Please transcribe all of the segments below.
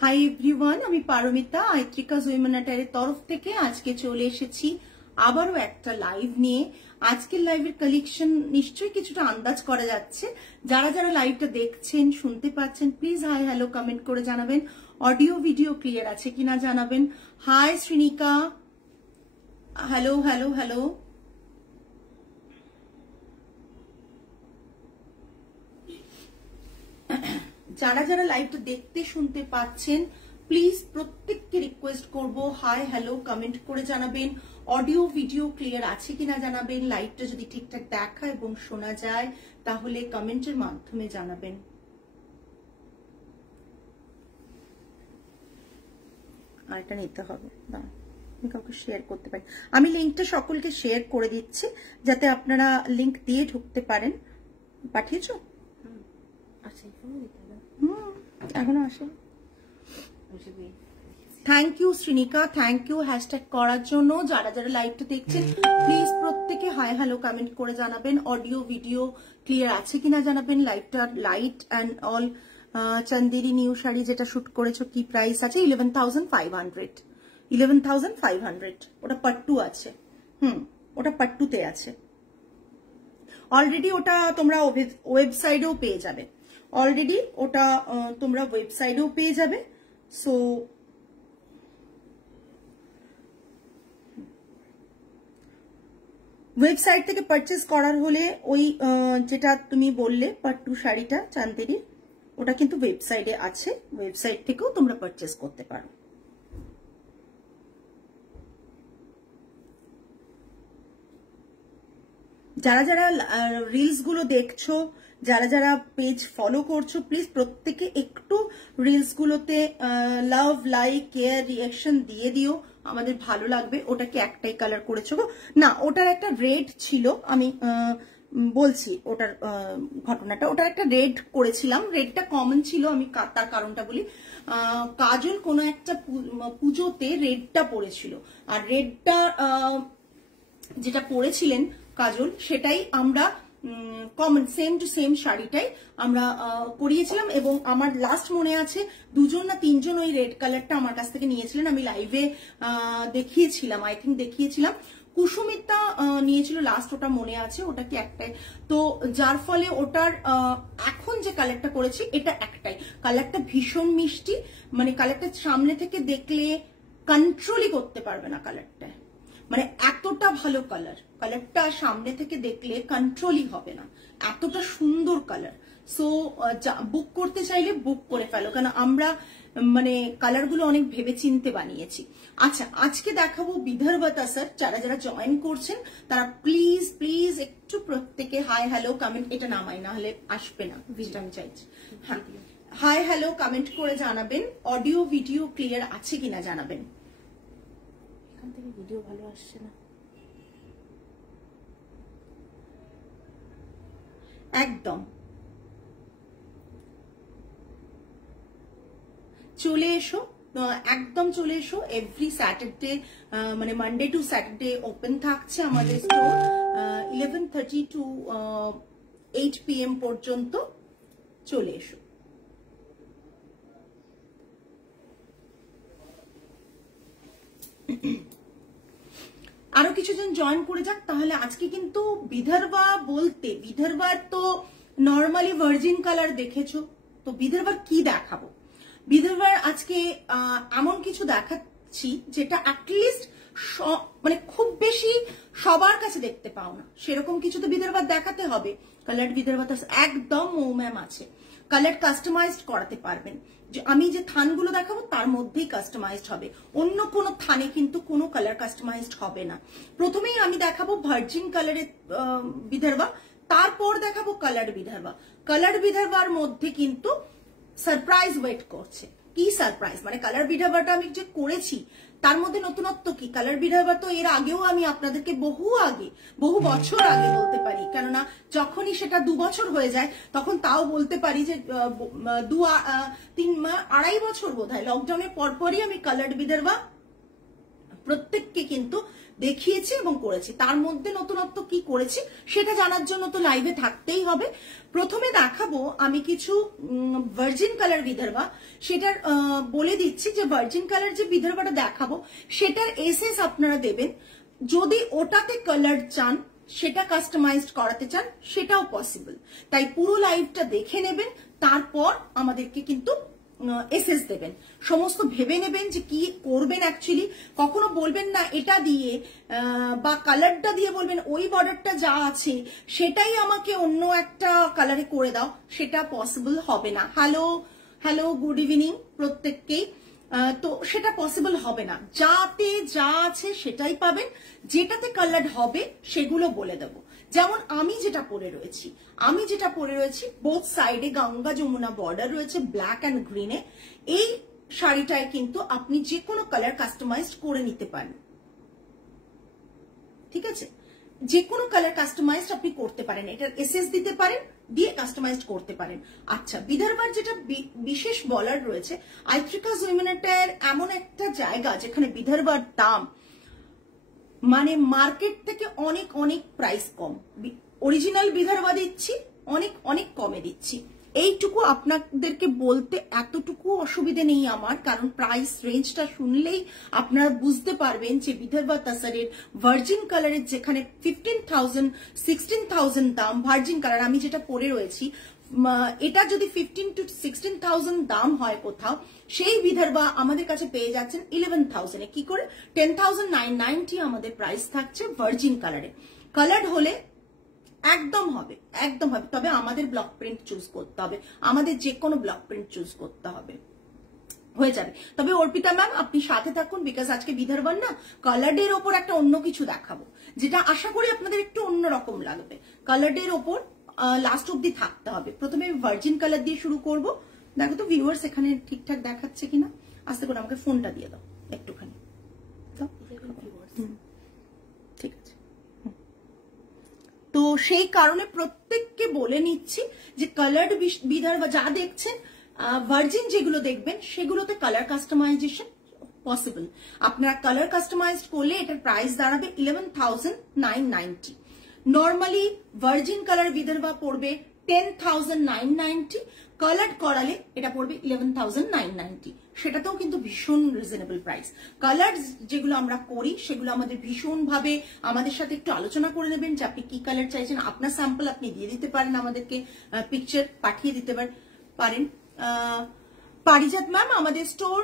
Hi everyone, আমি পারমিতা আইত্রিকা জয়মানাটারের তরফ থেকে আজকে চলে এসেছি আবারও একটা লাইভ নিয়ে। আজকের লাইভের কালেকশন নিশ্চয়ই কিছুটা আন্দাজ করা যাচ্ছে। যারা যারা লাইভটা দেখছেন, শুনতে পাচ্ছেন, প্লিজ হাই হ্যালো কমেন্ট করে জানাবেন। অডিও ভিডিও ক্লিয়ার আছে কিনা জানাবেন। Hi Srinika, hello hello hello. যারা যারা লাইভটা দেখতে শুনতে পাচ্ছেন, প্লিজ প্রত্যেককে রিকোয়েস্ট করব হাই হ্যালো কমেন্ট করে জানাবেন। অডিও ভিডিও ক্লিয়ার আছে কিনা জানাবেন। লাইভটা যদি ঠিকঠাক দেখা এবং শোনা যায় তাহলে কমেন্টের মাধ্যমে জানাবেন। আর এটা নিতে হবে না, আমি কাউকে শেয়ার করতে পারি। আমি লিঙ্কটা সকলকে শেয়ার করে দিচ্ছি যাতে আপনারা লিঙ্ক দিয়ে ঢুকতে পারেন। পাঠিয়েছো? আচ্ছা, এখনো আসে। Thank you Srinika, thank you hashtag করার জন্য। যারা যারা লাইভটা দেখছেন প্লিজ প্রত্যেকে হাই হ্যালো কমেন্ট করে জানাবেন। অডিও ভিডিও ক্লিয়ার আছে কিনা জানাবেন। লাইভটা light and all Chanderi new sari যেটা শুট করেছো কি প্রাইস আছে? 11,500। 11,500। ওটা পাট্টু আছে। ওটা পাট্টুতে আছে অলরেডি। ওটা তোমরা ওয়েবসাইটেও পেয়ে যাবে। অলরেডি ওটা তোমরা ওয়েবসাইটেও পেয়ে যাবে। সো ওয়েবসাইট থেকে পারচেস করার হলে ওই যেটা তুমি বললে পাট্টু শাড়িটা চান্দেরি, ওটা কিন্তু ওয়েবসাইটে আছে। ওয়েবসাইট থেকেও তোমরা পারচেস করতে পারো। যারা যারা রিলস গুলো দেখছো, যারা যারা পেজ ফলো করছো, প্লিজ প্রত্যেকে একটু রিলস গুলোতে লাভ, লাইক, কেয়ার, রিয়াকশন দিয়ে দিও, আমাদের ভালো লাগবে। ওটাকে একটাই কালার করেছো না? ওটার একটা রেড ছিল, আমি বলছি ওটার ঘটনাটা। ওটার একটা রেড করেছিলাম, রেডটা কমন ছিল। আমি তার কারণটা বলি। কাজল কোনো একটা পুজোতে রেডটা পরেছিল, আর রেডটা যেটা পরেছিলেন কাজল, সেটাই আমরা কমন সেম টু সেম শাড়িটাই আমরা করিয়েছিলাম। এবং আমার লাস্ট মনে আছে 2জন না 3জন ওই রেড কালারটা আমার কাছ থেকে নিয়েছিলেন। আমি লাইভে দেখিয়েছিলাম, আই থিঙ্ক দেখিয়েছিলাম। কুসুমিতা নিয়েছিল লাস্ট, ওটা মনে আছে। ওটা কি একটাই তো, যার ফলে ওটার এখন যে কালারটা করেছি এটা একটাই। কালারটা ভীষণ মিষ্টি, মানে কালারটা সামনে থেকে দেখলে কন্ট্রোলই করতে পারবে না কালারটা, মানে এতটা ভালো কালার। কালারটা সামনে থেকে দেখলে কন্ট্রোলই হবে না, এতটা সুন্দর কালার। সো বুক করতে চাইলে বুক করে ফেলো, কারণ আমরা মানে কালারগুলো অনেক ভেবে চিনতে বানিয়েছি। আচ্ছা, আজকে দেখাবো বিদর্ভা তাসার। যারা যারা জয়েন করছেন তারা প্লিজ প্লিজ একটু প্রত্যেকে হাই হ্যালো কমেন্ট, এটা নামাই না হলে আসবে না, যেটা আমি চাইছি। হ্যাঁ, হাই হ্যালো কমেন্ট করে জানাবেন। অডিও ভিডিও ক্লিয়ার আছে কিনা জানাবেন। এখান থেকে ভিডিও ভালো আসছে না একদম। চলে এসো, একদম চলে এসো। এভরি স্যাটারডে মানে মানডে টু স্যাটারডে ওপেন থাকছে আমাদের স্টোর 11:30 to 8 PM পর্যন্ত। চলে এসো। আরো কিছুজন জয়েন করে যাক তাহলে। আজকে কিন্তু বিদর্ভা বলতে, বিদর্ভার তো নর্মালি ভার্জিন কালার দেখেছো, তো বিদর্ভার কি দেখাবো? বিদর্ভার আজকে এমন কিছু দেখাচ্ছি যেটা অ্যাটলিস্ট মানে খুব বেশি সবার কাছে দেখতে পাও না, সেরকম কিছু তো বিদর্ভার দেখাতে হবে। কালার বিদর্ভা তো একদম ম্যাম আছে, কালার কাস্টমাইজড করাতে পারবেন। যে আমি যে থানগুলো দেখাবো তার মধ্যেই কাস্টমাইজড হবে, অন্য কোনো থানে কিন্তু কোনো কালার কাস্টমাইজড হবে না। প্রথমেই আমি দেখাবো ভার্জিন কালারের বিদর্ভা, তারপর দেখাবো কালার বিদর্ভা। কালার বিদর্ভার মধ্যে কিন্তু সারপ্রাইজ ওয়েট করছে। কি সারপ্রাইজ? মানে কালার বিদর্ভাটা আমি যে করেছি তার মধ্যে নতুনত্ব কি? কালার বিদর্ভা তো এর আগেও আমি আপনাদেরকে বহু বছর আগে বলতে পারি, কেননা যখনই সেটা 2 বছর হয়ে যায় তখন তাও বলতে পারি যে 2-3-2.5 বছর বোধহয় লকডাউনের পরপরই আমি কালার বিদর্ভা প্রত্যেককে কিন্তু দেখিয়েছি এবং করেছি। তার মধ্যে নতুনত্ব কি করেছি সেটা জানার জন্য তো লাইভে থাকতেই হবে। প্রথমে দেখাবো আমি কিছু ভার্জিন কালার বিদর্ভা, সেটার বলে দিচ্ছি যে ভার্জিন কালার যে বিদর্ভাটা দেখাবো সেটার এসএস আপনারা দেবেন। যদি ওটাতে কালার চান, সেটা কাস্টমাইজড করাতে চান, সেটাও পসিবল। তাই পুরো লাইভটা দেখে নেবেন, তারপর আমাদেরকে কিন্তু এসএস দেবেন। সমস্ত ভেবে নেবেন যে কি করবেন। অ্যাকচুয়ালি কখনো বলবেন না এটা দিয়ে বা কালারটা দিয়ে, বলবেন ওই বর্ডারটা যা আছে সেটাই আমাকে অন্য একটা কালারে করে দাও, সেটা পসিবল হবে না। হ্যালো গুড ইভিনিং প্রত্যেককেই। তো সেটা পসিবল হবে না। যাতে যা আছে সেটাই পাবেন, যেটাতে কালার হবে সেগুলো বলে দেবো। যেমন আমি যেটা পরে রয়েছি বোথ সাইডে গঙ্গা যমুনা বর্ডার রয়েছে ব্ল্যাক অ্যান্ড গ্রিনে। এই শাড়িটায় কিন্তু আপনি যে কোনো কালার কাস্টমাইজ করে নিতে পারেন, ঠিক আছে? যে কোনো কালার কাস্টমাইজ আপনি করতে পারেন, এটার এসএস দিতে পারেন, দিয়ে কাস্টমাইজ করতে পারেন। আচ্ছা, বিদর্ভার যেটা বিশেষ বলার রয়েছে, আইথ্রিকাস উইমেনেটের এমন একটা জায়গা যেখানে বিদর্ভার দাম মানে মার্কেট থেকে অনেক অনেক প্রাইস কম। অরিজিনাল বিদর্ভা দিচ্ছি, অনেক অনেক কমে দিচ্ছি। এইটুকু আপনাদেরকে বলতে এতটুকু অসুবিধে নেই আমার, কারণ প্রাইস রেঞ্জটা শুনলেই আপনারা বুঝতে পারবেন যে বিদর্ভা তাসারের ভার্জিন কালারের যেখানে 15,000 16,000 দাম ভার্জিন কালার, আমি যেটা পরে রয়েছি এটা যদি 15 to 16,000 দাম হয় কোথাও, সেই বিদর্ভা আমাদের কাছে পেয়ে যাচ্ছেন 11,000 এ। কি করে? 10,990 আমাদের প্রাইস থাকছে ভার্জিন কালারে। কালার হলে একদম হবে, তবে আমাদের ব্লক প্রিন্ট চুজ করতে হবে, আমাদের যে কোনো ব্লক প্রিন্ট চুজ করতে হবে, হয়ে যাবে। তবে অর্পিতা ম্যাম আপনি সাথে থাকুন, বিকজ আজকে বিদর্ভার না কালারের ওপর একটা অন্য কিছু দেখাবো, যেটা আশা করি আপনাদের একটু অন্যরকম লাগবে। কালারের ওপর লাস্ট অব্দি থাকতে হবে। প্রথমে আমি ভার্জিন কালার দিয়ে শুরু করব। দেখো তো ভিউয়ার্স এখানে ঠিকঠাক দেখাচ্ছে কিনা। আস্তে করে আমাকে ফোনটা দিয়ে দাও একটুখানি, ঠিক আছে? তো সেই কারণে প্রত্যেককে বলে নিচ্ছি যে কালার বিদর্ভা যা দেখছেন, ভার্জিন যেগুলো দেখবেন সেগুলোতে কালার কাস্টমাইজেশন পসিবল। আপনারা কালার কাস্টমাইজ করলে এটার প্রাইস দাঁড়াবে 11,990। নর্মালি ভার্জিন কালার বিদর্ভা পড়বে 10,990, কালার করালে এটা পড়বে 11,990। সেটাতেও কিন্তু ভীষণ রিজনেবল প্রাইস। কালার যেগুলো আমরা করি সেগুলো আমাদের ভীষণ ভাবে আমাদের সাথে একটু আলোচনা করে নেবেন যে আপনি কি কালার চাইছেন। আপনার স্যাম্পল আপনি দিয়ে দিতে পারেন, আমাদেরকে পিকচার পাঠিয়ে দিতে পারেন। পারিজাত ম্যাম আমাদের স্টোর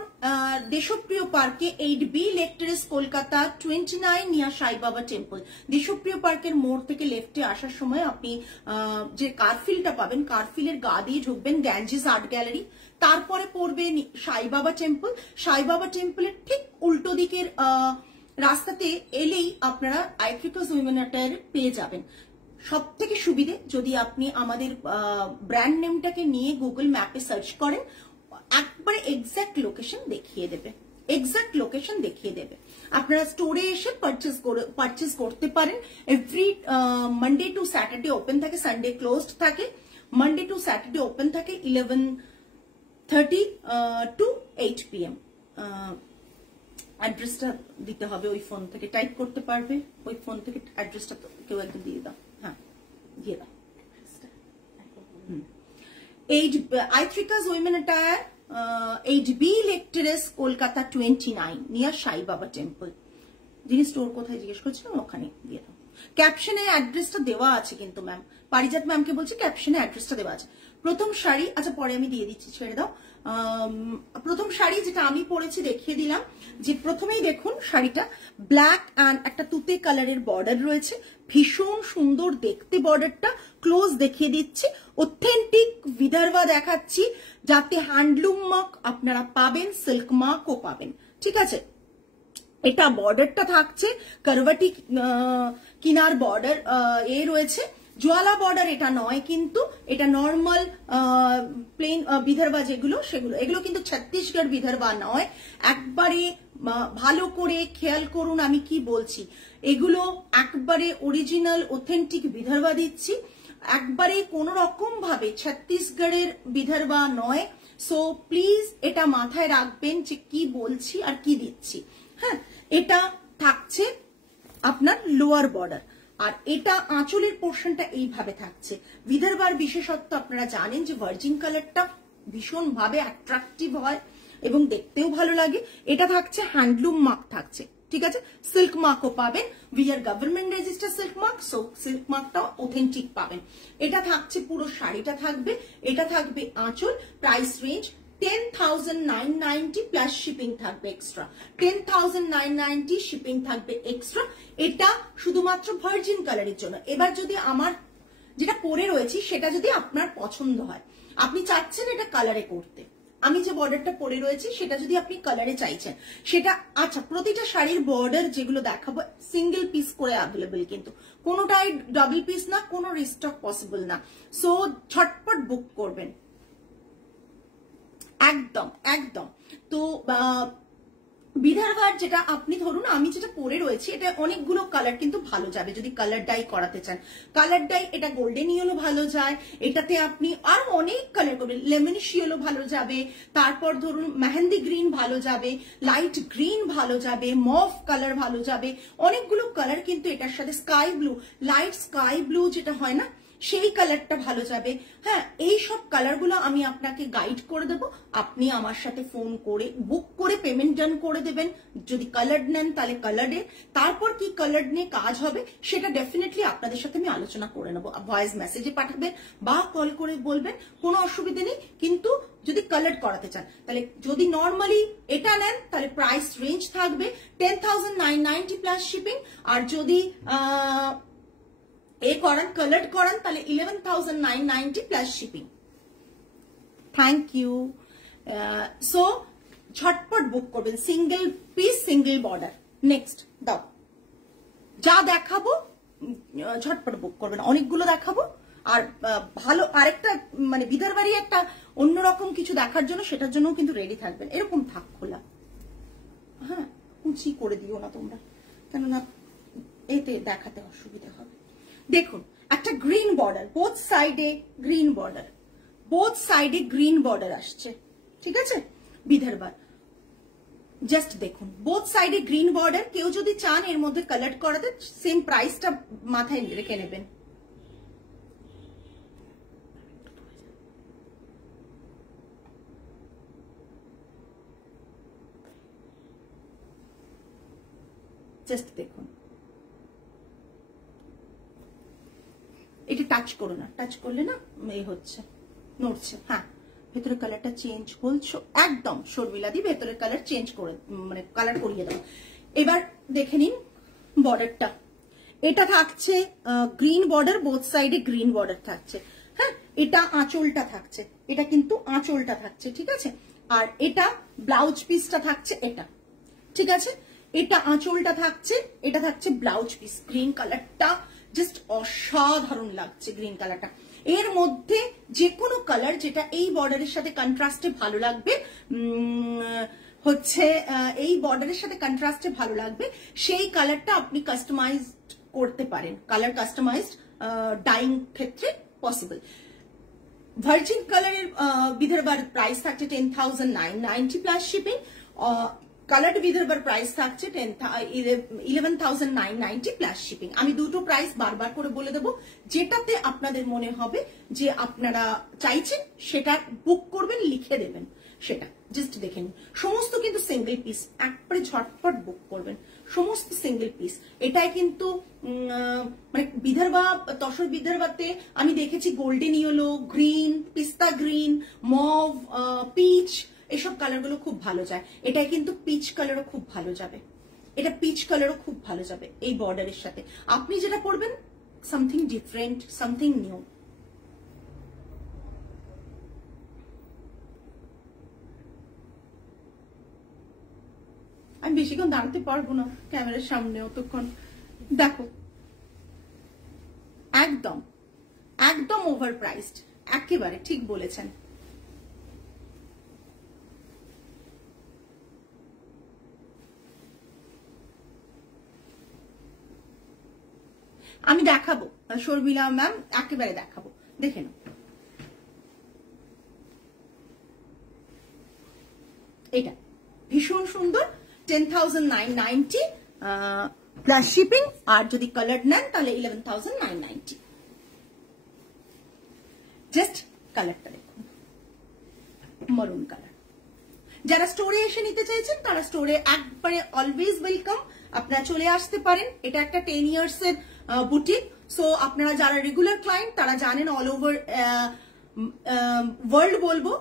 দেশপ্রিয় পার্কে 8B লেকটেরেস কলকাতা 29 নিয়া সাই বাবা টেম্পল। দেশপ্রিয় পার্কের মোড় থেকে লেফটে আসার সময় আপনি যে কারফিলটা পাবেন, কারফিলের গা দিয়ে ঢুকবেন গ্যাঞ্জিস আর্ট গ্যালারি, তারপরে পড়বে সাই বাবা টেম্পল। সাই বাবা টেম্পলের ঠিক উল্টো দিকের রাস্তাতে এলেই আপনারা আইথ্রিকাস উইমেনেটার পেয়ে যাবেন। সব থেকে সুবিধে যদি আপনি আমাদের ব্র্যান্ড নেমটাকে নিয়ে গুগল ম্যাপে সার্চ করেন, একবারে এক্সাক্ট লোকেশন দেখিয়ে দেবে। আপনারা স্টোরে এসে পারচেজ করতে পারেন। Every Monday to Saturday open থাকে, সানডে ক্লোজড থাকে। মানডে টু স্যাটারডে ওপেন থাকে 11:30 to 8 PM। অ্যাড্রেসটা দিতে হবে, ওই ফোন থেকে টাইপ করতে পারবে, ওই ফোন থেকে অ্যাড্রেসটা কেউ একদম দিয়ে দাও। হ্যাঁ, দিয়ে দাও। আইথ্রিকাস উইমেনেটার 8B লেকটেরেস কলকাতা 29 নিয়ার সাই বাবা টেম্পল। যিনি স্টোর কোথায় জিজ্ঞেস করছিলাম ওখানে দিয়ে দাও। ক্যাপশনে অ্যাড্রেসটা দেওয়া আছে কিন্তু ম্যাম, পারিজাত ম্যামকে বলছি ক্যাপশনে অ্যাড্রেসটা দেওয়া আছে। প্রথম শাড়ি, আচ্ছা পরে আমি দিয়ে দিচ্ছি, ছেড়ে দাও। প্রথম শাড়ি যেটা আমি পরেছি দেখিয়ে দিলাম। যে প্রথমেই দেখুন শাড়িটা ব্ল্যাক অ্যান্ড একটা তুতে কালারের বর্ডার রয়েছে, ভীষণ সুন্দর দেখতে বর্ডারটা। ক্লোজ দেখিয়ে দিচ্ছি, অথেন্টিক বিদর্ভা দেখাচ্ছি, যাতে হ্যান্ডলুম মার্ক আপনারা পাবেন, সিল্ক মার্কও পাবেন, ঠিক আছে? এটা বর্ডারটা থাকছে কারভাটি কিনার বর্ডার রয়েছে, জোয়ালা বর্ডার এটা নয়, কিন্তু এটা নর্মাল প্লেন বিদর্ভা যেগুলো সেগুলো, এগুলো কিন্তু ছত্তিশগড় বিদর্ভা নয়। একবারে ভালো করে খেয়াল করুন আমি কি বলছি, এগুলো একবারে অরিজিনাল অথেন্টিক বিদর্ভা দিচ্ছি, একবারে কোন রকম ভাবে ছত্তিশগড়ের বিদর্ভা নয়। সো প্লিজ এটা মাথায় রাখবেন যে কি বলছি আর কি দিচ্ছি। হ্যাঁ, এটা থাকছে আপনার লোয়ার বর্ডার। আর এটা আঁচলের পোর্শনটা এইভাবে থাকছে। বিদর্ভার বিশেষত্ব আপনারা জানেন যে ভার্জিন কালারটা ভীষণ ভাবে অ্যাট্রাকটিভ হয় এবং দেখতেও ভালো লাগে। এটা থাকছে হ্যান্ডলুম মার্ক থাকছে, ঠিক আছে, সিল্ক মার্কও পাবেন, we are government register silk mark, so silk মার্কটা অথেন্টিক পাবেন। এটা থাকছে পুরো শাড়িটা থাকবে, এটা থাকবে আঁচল, প্রাইস রেঞ্জ 10,990 প্লাস শিপিং থাকবে এক্সট্রা, 10,990 শিপিং থাকবে এক্সট্রা। এটা শুধুমাত্র ভার্জিন কালারের জন্য। এবার যদি আমার যেটা পরে রয়েছে সেটা যদি আপনার পছন্দ হয়, আপনি চাচ্ছেন এটা কালারে করতে, আমি যে বর্ডারটা পরে রয়েছে সেটা যদি আপনি কালারে চাইছেন সেটা, আচ্ছা প্রতিটা শাড়ির বর্ডার যেগুলো দেখাবো সিঙ্গেল পিস করে অ্যাভেলেবল, কিন্তু কোনোটাই ডাবল পিস না, কোনো রিস্টক পসিবল না। সো ঝটপট বুক করবেন একদম একদম। তো বিদর্ভার যেটা আপনি ধরুন আমি যেটা পরে রয়েছি এটা অনেকগুলো কালার কিন্তু ভালো যাবে যদি কালার ডাই করাতে চান। কালার ডাই এটা গোল্ডেন ইয়েলো ভালো যায়, এটাতে আপনি আরো অনেক কালার করবেন, লেমনিশ ইয়েলো ভালো যাবে, তারপর ধরুন মেহেন্দি গ্রিন ভালো যাবে, লাইট গ্রিন ভালো যাবে, মভ কালার ভালো যাবে, অনেকগুলো কালার কিন্তু এটার সাথে, sky blue, light sky blue যেটা হয় না সেই কালারটা ভালো যাবে। হ্যাঁ, এই সব কালারগুলো আমি আপনাকে গাইড করে দেব, আপনি আমার সাথে ফোন করে বুক করে পেমেন্ট ডান করে দেবেন। যদি কালার নেন তাহলে কালারে, তারপর কি কালার নিয়ে কাজ হবে সেটা ডেফিনেটলি আপনাদের সাথে আমি আলোচনা করে নেবো, ভয়েস মেসেজে পাঠাবেন বা কল করে বলবেন, কোনো অসুবিধা নেই। কিন্তু যদি কালার করাতে চান তাহলে, যদি নর্মালি এটা নেন তাহলে প্রাইস রেঞ্জ থাকবে 10,990 প্লাস শিপিং, আর যদি এ করান কালার করান তাহলে 11,990 plus shipping. Thank you. So ঝটপট বুক করবেন, single piece single border. Next দাও, যা দেখাবো ঝটপট বুক করবেন, অনেকগুলো দেখাবো। আর ভালো আরেকটা মানে বিদর্ভারই একটা অন্যরকম কিছু দেখার জন্য সেটার জন্য কিন্তু রেডি থাকবেন। এরকম থাক খোলা, হ্যাঁ কুচি করে দিও না তোমরা, কেননা এতে দেখাতে অসুবিধা হবে। দেখুন একটা গ্রিন বর্ডার, বোথ সাইডে গ্রিন বর্ডার, বোথ সাইডে গ্রিন বর্ডার আসছে, ঠিক আছে বিদর্ভার। জাস্ট দেখুন বোথ সাইডে গ্রিন বর্ডার। কেউ যদি চান এর মধ্যে কালার করাতে সেম প্রাইসটা মাথায় রেখে নেবেন। জাস্ট দেখুন, এটা টাচ করো না, টাচ করলে না এই হচ্ছে নড়ছে। হ্যাঁ ভেতরের কালারটা চেঞ্জ বলছো, একদম শর্মিলাদি ভেতরের কালার চেঞ্জ করে মানে কালার করিয়ে দাও। এবার দেখে নিন বর্ডারটা, এটা থাকছে গ্রিন বর্ডার, বোথ সাইডে গ্রিন বর্ডার থাকছে। হ্যাঁ এটা আঁচলটা থাকছে, এটা কিন্তু আঁচলটা থাকছে, ঠিক আছে। আর এটা ব্লাউজ পিসটা থাকছে এটা, ঠিক আছে। এটা আঁচলটা থাকছে, এটা থাকছে ব্লাউজ পিস। গ্রিন কালারটা জাস্ট অসাধারণ লাগছে, গ্রিন কালারটা। এর মধ্যে যে কোনো কালার যেটা এই বর্ডারের সাথে কন্ট্রাস্টে ভালো লাগবে, হচ্ছে এই বর্ডারের সাথে কন্ট্রাস্টে ভালো লাগবে সেই কালারটা আপনি কাস্টমাইজ করতে পারেন। কালার কাস্টমাইজড ডাইং ক্ষেত্রে পসিবল। ভার্জিন কালারের বিদর্ভার প্রাইস থাকছে 10,990 প্লাস শিপিং। কালার বিদর্ভার প্রাইস থাকছে 11,990 প্লাস শিপিং। আমি দুটো প্রাইস বারবার করে বলে দেবো, যেটাতে আপনাদের মনে হবে যে আপনারা চাইছেন সেটা বুক করবেন, লিখে দেবেন সেটা। জাস্ট দেখে নিন, সমস্ত কিন্তু সিঙ্গেল পিস, একবারে ঝটপট বুক করবেন, সমস্ত সিঙ্গেল পিস। এটাই কিন্তু মানে বিদর্ভা, তসর বিদর্ভাতে আমি দেখেছি গোল্ডেন ইয়েলো, গ্রিন, পিস্তা গ্রিন, মভ, পিচ, এসব কালারগুলো খুব ভালো যায়। এটাই কিন্তু পিচ কালারও খুব ভালো যাবে, এটা পিচ কালারও খুব ভালো যাবে এই বর্ডারের সাথে। আপনি যেটা পরবেন সামথিং ডিফারেন্ট, সামথিং নিউ। আমি বেশিক্ষণ দাঁড়াতে পারবো না ক্যামেরার সামনে অতক্ষণ। দেখো একদম একদম ওভার প্রাইসড, একেবারে ঠিক বলেছেন। আমি দেখাবো শর্মিলা ম্যাম, একেবারে দেখাবো, দেখে নাও। এটা ভীষণ সুন্দর, 10,990 প্লাস শিপিং। আর যদি কালার নেন তাহলে 11,990। জাস্ট কালারটা দেখুন, মারুন কালার। যারা স্টোরে এসে নিতে চাইছেন তারা স্টোরে একবারে অলওয়েজ ওয়েলকাম, আপনারা চলে আসতে পারেন। এটা একটা 10 ইয়ার্স এর বুটিক। সো আপনারা যারা রেগুলার ক্লায়েন্ট তারা জানেন অল ওভার ওয়ার্ল্ড বলবো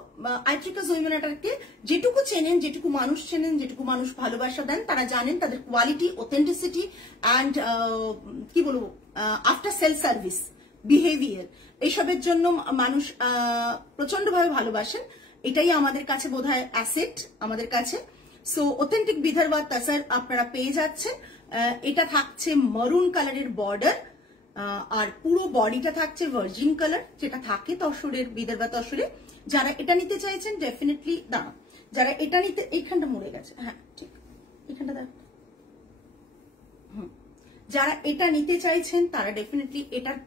আইট্রিকাস উইমেনাটাকে যেটুকু চেনেন, যেটুকু মানুষ চেনেন, যেটুকু মানুষ ভালোবাসা দেন, তারা জানেন তাদের কোয়ালিটি, অথেন্টিসিটি অ্যান্ড কি বলবো আফটার সেল সার্ভিস বিহেভিয়ার, এইসবের জন্য মানুষ প্রচন্ডভাবে ভালোবাসেন। এটাই আমাদের কাছে বোধহয় অ্যাসেট আমাদের কাছে। সো অথেন্টিক বিদর্ভা তাসার আপনারা পেয়ে যাচ্ছেন। এটা থাকছে মারুন কালারের বর্ডার, আর পুরো বডিটা থাকছে ভার্জিন কালার, যেটা থাকে তসরের, বিদর্ভা তসরে। যারা এটা নিতে চাইছেন ডেফিনেটলি দাঁড়া, যারা এটা নিতে, এইখানটা মরে গেছে, হ্যাঁ ঠিক এইখানটা দেখো। যারা এটা নিতে চাইছেন তারা ডেফিনেটলি এটার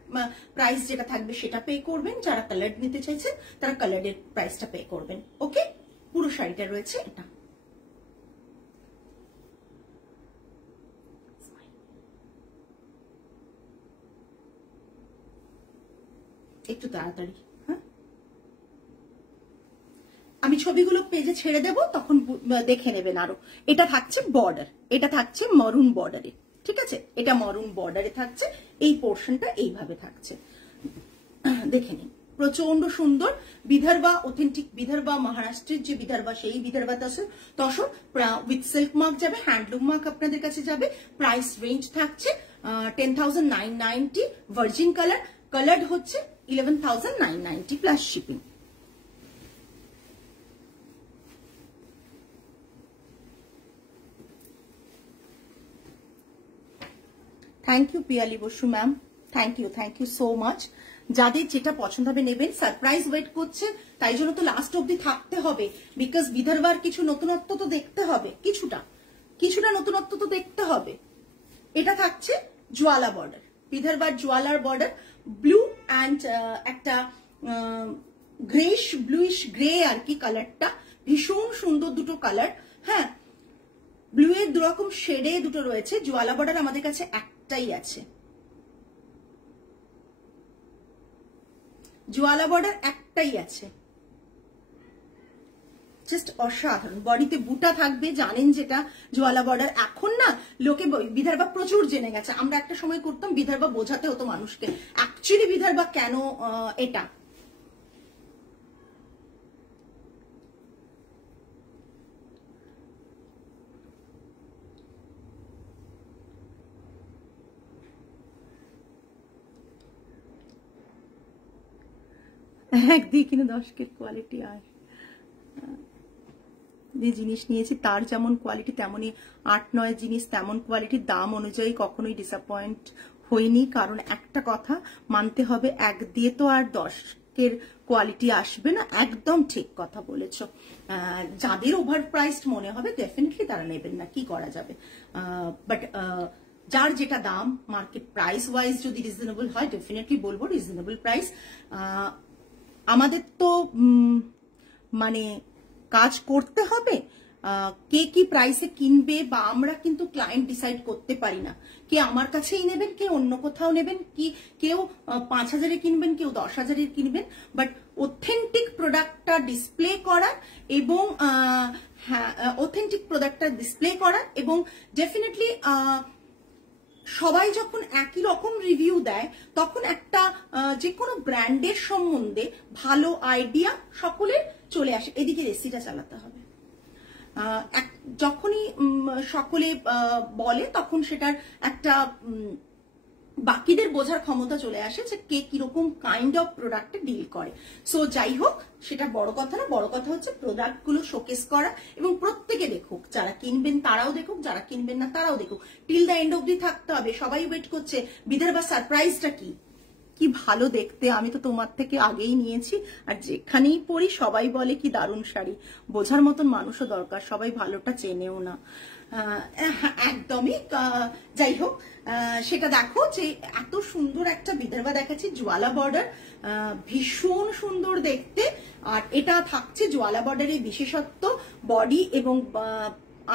প্রাইস যেটা থাকবে সেটা পে করবেন। যারা কালার নিতে চাইছেন তারা কালারের প্রাইসটা পে করবেন। ওকে, পুরো শাড়িটা রয়েছে এটা। একটু তাড়াতাড়ি, হ্যাঁ আমি ছবিগুলো পেজে ছেড়ে দেব, তখন দেখে নেবেন আরো। এটা থাকছে বর্ডার, এটা থাকছে মরুন বর্ডারে, ঠিক আছে? এটা মরুন বর্ডারে থাকছে, এই পোর্শনটা এইভাবে থাকছে, দেখে নিন। প্রচন্ড সুন্দর বিদর্ভা, অথেন্টিক বিদর্ভা, মহারাষ্ট্রের যে বিদর্ভা সেই Vidarbha tussar with silk mark যাবে, হ্যান্ডলুম মার্ক আপনাদের কাছে যাবে। প্রাইস রেঞ্জ থাকছে 10,990, ভার্জিন কালার, কালার্ড হচ্ছে 11,990 plus shipping. Thank you Piyali Basu ma'am, thank you so much. যাদের যেটা পছন্দ হবে নেবেন, সারপ্রাইজ ওয়েট করছে, তাই জন্য তো লাস্ট অব্দি থাকতে হবে, বিকজ বিদর্ভার কিছু নতুনত্ব তো দেখতে হবে, কিছুটা নতুনত্ব তো দেখতে হবে। এটা থাকছে Zuala border, বিদর্ভার জোয়ালার border, blue and একটা গ্রেশ ব্লুইশ গ্রে আর কি কালারটা, ভীষণ সুন্দর দুটো কালার। হ্যাঁ, ব্লু এর দুরকম শেডে দুটো রয়েছে। জোয়ালা বর্ডার আমাদের কাছে একটাই আছে, জোয়ালা বর্ডার একটাই আছে, জাস্ট অসাধারণ। বডিতে বুটা থাকবে, জানেন যেটা জোয়ালা বর্ডার। এখন না লোকে বিদর্ভা প্রচুর জেনে গেছে, আমরা একটা সময় করতাম বিদর্ভা বোঝাতে হতো মানুষকে অ্যাকচুয়ালি বিদর্ভা কেন এটা। একদিকে কিনে 10 কোয়ালিটি আর যে জিনিস নিয়েছি তার যেমন কোয়ালিটি তেমনই 8-9 জিনিস তেমন কোয়ালিটির দাম অনুযায়ী কখনোই ডিসঅ্যাপয়েন্ট হইনি। কারণ একটা কথা মানতে হবে, এক দিয়ে তো আর 10 কোয়ালিটি আসবে না। একদম ঠিক কথা বলেছ। যাদের ওভার প্রাইসড মনে হবে ডেফিনেটলি তারা নেবেন না, কি করা যাবে। বাট যার যেটা দাম মার্কেট প্রাইস ওয়াইজ যদি রিজনেবল হয় ডেফিনেটলি বলবো রিজনেবল প্রাইস। আমাদের তো মানে কাজ করতে হবে, কে কি প্রাইসে কিনবে বা আমরা কিন্তু ক্লায়েন্ট ডিসাইড করতে পারি না। কে আমার কাছেই নেবেন, কে অন্য কোথাও নেবেন, কি কেউ 5,000-এ কিনবেন, কেউ 10,000-এর কিনবেন। বাট অথেন্টিক প্রোডাক্টটা ডিসপ্লে করা এবং অথেন্টিক প্রোডাক্টটা ডিসপ্লে করা এবং ডেফিনেটলি সবাই যখন একই রকম রিভিউ দেয় তখন একটা যে কোনো ব্র্যান্ডের সম্বন্ধে ভালো আইডিয়া সকলের চলে আসে। এদিকে রেসিটা চালাতে হবে, যখনই সকলে বলে তখন সেটার একটা বাকিদের বোঝার ক্ষমতা চলে আসে যে কে কিরকম কাইন্ড অফ প্রোডাক্টে ডিল করে। সো যাই হোক, সেটা বড় কথা না, বড় কথা হচ্ছে প্রোডাক্ট গুলো শোকেস করা এবং প্রত্যেকে দেখুক, যারা কিনবেন তারাও দেখুক, যারা কিনবেন না তারাও দেখুক। টিল দ্য এন্ড অব্দি থাকতে হবে, সবাই ওয়েট করছে বিদর্ভা সারপ্রাইজটা কি ভালো দেখতে। আমি তো তোমার থেকে আগেই নিয়েছি, আর যেখানেই পড়ি সবাই বলে কি দারুণ শাড়ি। বোঝার মতন মানুষও দরকার, সবাই ভালোটা চেনেও না একদমই। যাই হোক, সেটা দেখো যে এত সুন্দর একটা বিদর্ভা দেখাচ্ছি, জোয়ালা বর্ডার, ভীষণ সুন্দর দেখতে। আর এটা থাকছে জোয়ালা বর্ডারের বিশেষত্ব, বডি এবং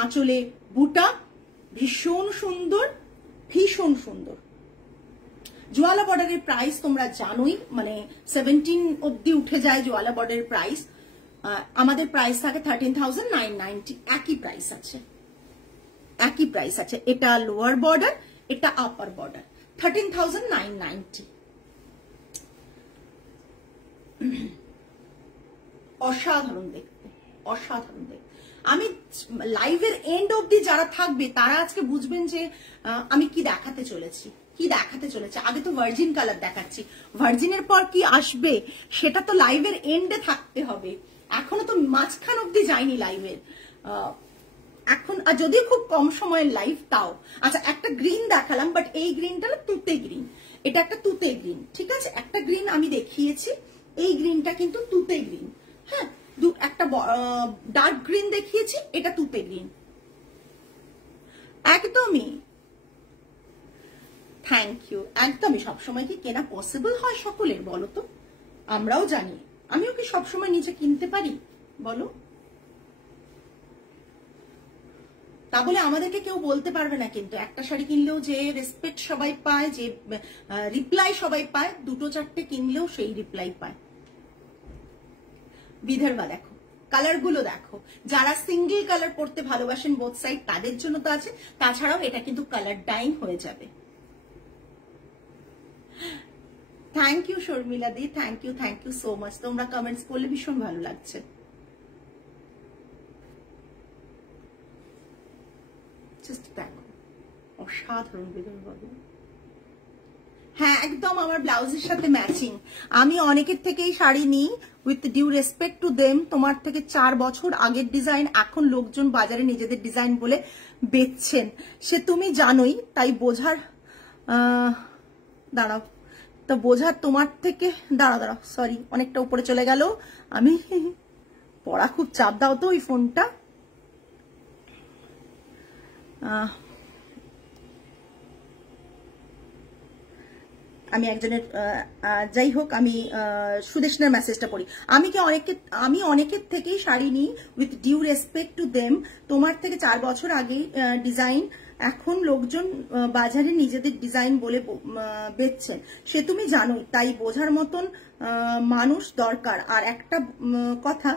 আঁচলে বুটা ভীষণ সুন্দর। ভীষণ সুন্দর। জোয়ালা বর্ডারের প্রাইস তোমরা জানোই, মানে 17 অব্দি উঠে যায় জোয়ালা বর্ডারের প্রাইস। আমাদের প্রাইস থাকে 13,990, একই প্রাইস আছে, একই প্রাইস আছে। এটা লোয়ার বর্ডার, এটা আপার বর্ডার, 13,990। অসাধারণ দেখতে, অসাধারণ দেখতে। আমি লাইভের এন্ড অব্দি যারা থাকবে তারা আজকে বুঝবেন যে আমি কি দেখাতে চলেছি, কি দেখাতে চলেছে। আগে তো ভার্জিন কালার দেখাচ্ছি, ভার্জিনের পর কি আসবে সেটা তো লাইভের এন্ডে থাকতে হবে। এখনো তো মাঝখান অব্দি যায়নি লাইভের, এখন যদিও খুব কম সময়ের লাইভ তাও। আচ্ছা, একটা গ্রিন দেখালাম, বাট এই গ্রিনটা না তুতে গ্রিন, এটা একটা তুতে গ্রিন, ঠিক আছে। একটা গ্রিন আমি দেখিয়েছি, এই গ্রিনটা কিন্তু তুতে গ্রিন। হ্যাঁ, একটা ডার্ক গ্রিন দেখিয়েছি, এটা তুতে গ্রিন, একদমই। Thank you. একদমই। সবসময় কি কেনা পসিবল হয় সকলের, বলো তো? আমরাও জানি, আমিও কি সবসময় নিচে কিনতে পারি বলো? তা বলে আমাদেরকে কেউ বলতে পারবে না কিন্তু একটা শাড়ি কিনলেও যে রেসপেক্ট সবাই পায়, যে রিপ্লাই সবাই পায়, দুটো চারটে কিনলেও সেই রিপ্লাই পায়। বিদর্ভা দেখো, কালার গুলো দেখো, যারা সিঙ্গেল কালার পড়তে ভালোবাসেন বোথ সাইড তাদের জন্য তো আছে, তাছাড়াও এটা কিন্তু কালার ডাইং হয়ে যাবে। Thank you Sharmila di, thank you so much. তোমরা কমেন্টস করলে ভীষণ ভালো লাগছে। জাস্ট দেখো, অসাধারণ বিদর্ভা। হ্যাঁ, একদম আমার ব্লাউজের সাথে ম্যাচিং। আমি অনেকের থেকেই শাড়ি নিই, with due respect to them. তোমার থেকে 4 বছর আগের ডিজাইন এখন লোকজন বাজারে নিজেদের ডিজাইন বলে বেচছেন, সে তুমি জানোই। তাই বোঝার দাঁড়াও, তো বোঝার তোমার থেকে দাঁড়াও, সরি অনেকটা উপরে চলে গেল। আমি পড়া খুব চাপ দাও তো ওই ফোনটা। আমি একজনের যাই হোক, আমি সুদেশনার মেসেজটা পড়ি। আমি অনেকের থেকেই শাড়ি নিই, with due respect to them. তোমার থেকে 4 বছর আগে ডিজাইন এখন লোকজন বাজারে নিজেদের ডিজাইন বলে বেচছেন, সে তুমি জানোই। তাই বোঝার মতন মানুষ দরকার। আর একটা কথা,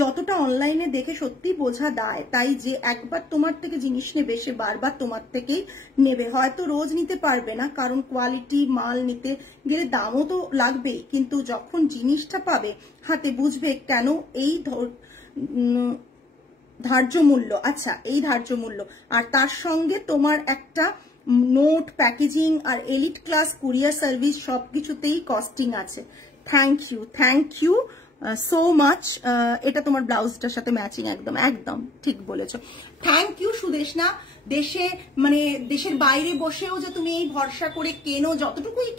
যতটা অনলাইনে দেখে সত্যি বোঝা দায়। তাই যে একবার তোমার থেকে জিনিস নেবে সে বারবার তোমার থেকেই নেবে। হয়তো রোজ নিতে পারবে না, কারণ কোয়ালিটি মাল নিতে গেলে দামও তো লাগবেই, কিন্তু যখন জিনিসটা পাবে হাতে বুঝবে কেন এই ধার্য মূল্য। আচ্ছা, এই ধার্য মূল্য, আর তার সঙ্গে তোমার একটা নোট, প্যাকেজিং আর এলিট ক্লাস কুরিয়ার সার্ভিস সবকিছুতেই কস্টিং আছে। Thank you so much. এটা তোমার ব্লাউজটার সাথে ম্যাচিং, একদম একদম ঠিক বলেছো। Thank you Sudeshna. দেশের বাইরে বসেও যে তুমি এই ভরসা করে কেনো, যতটুকুই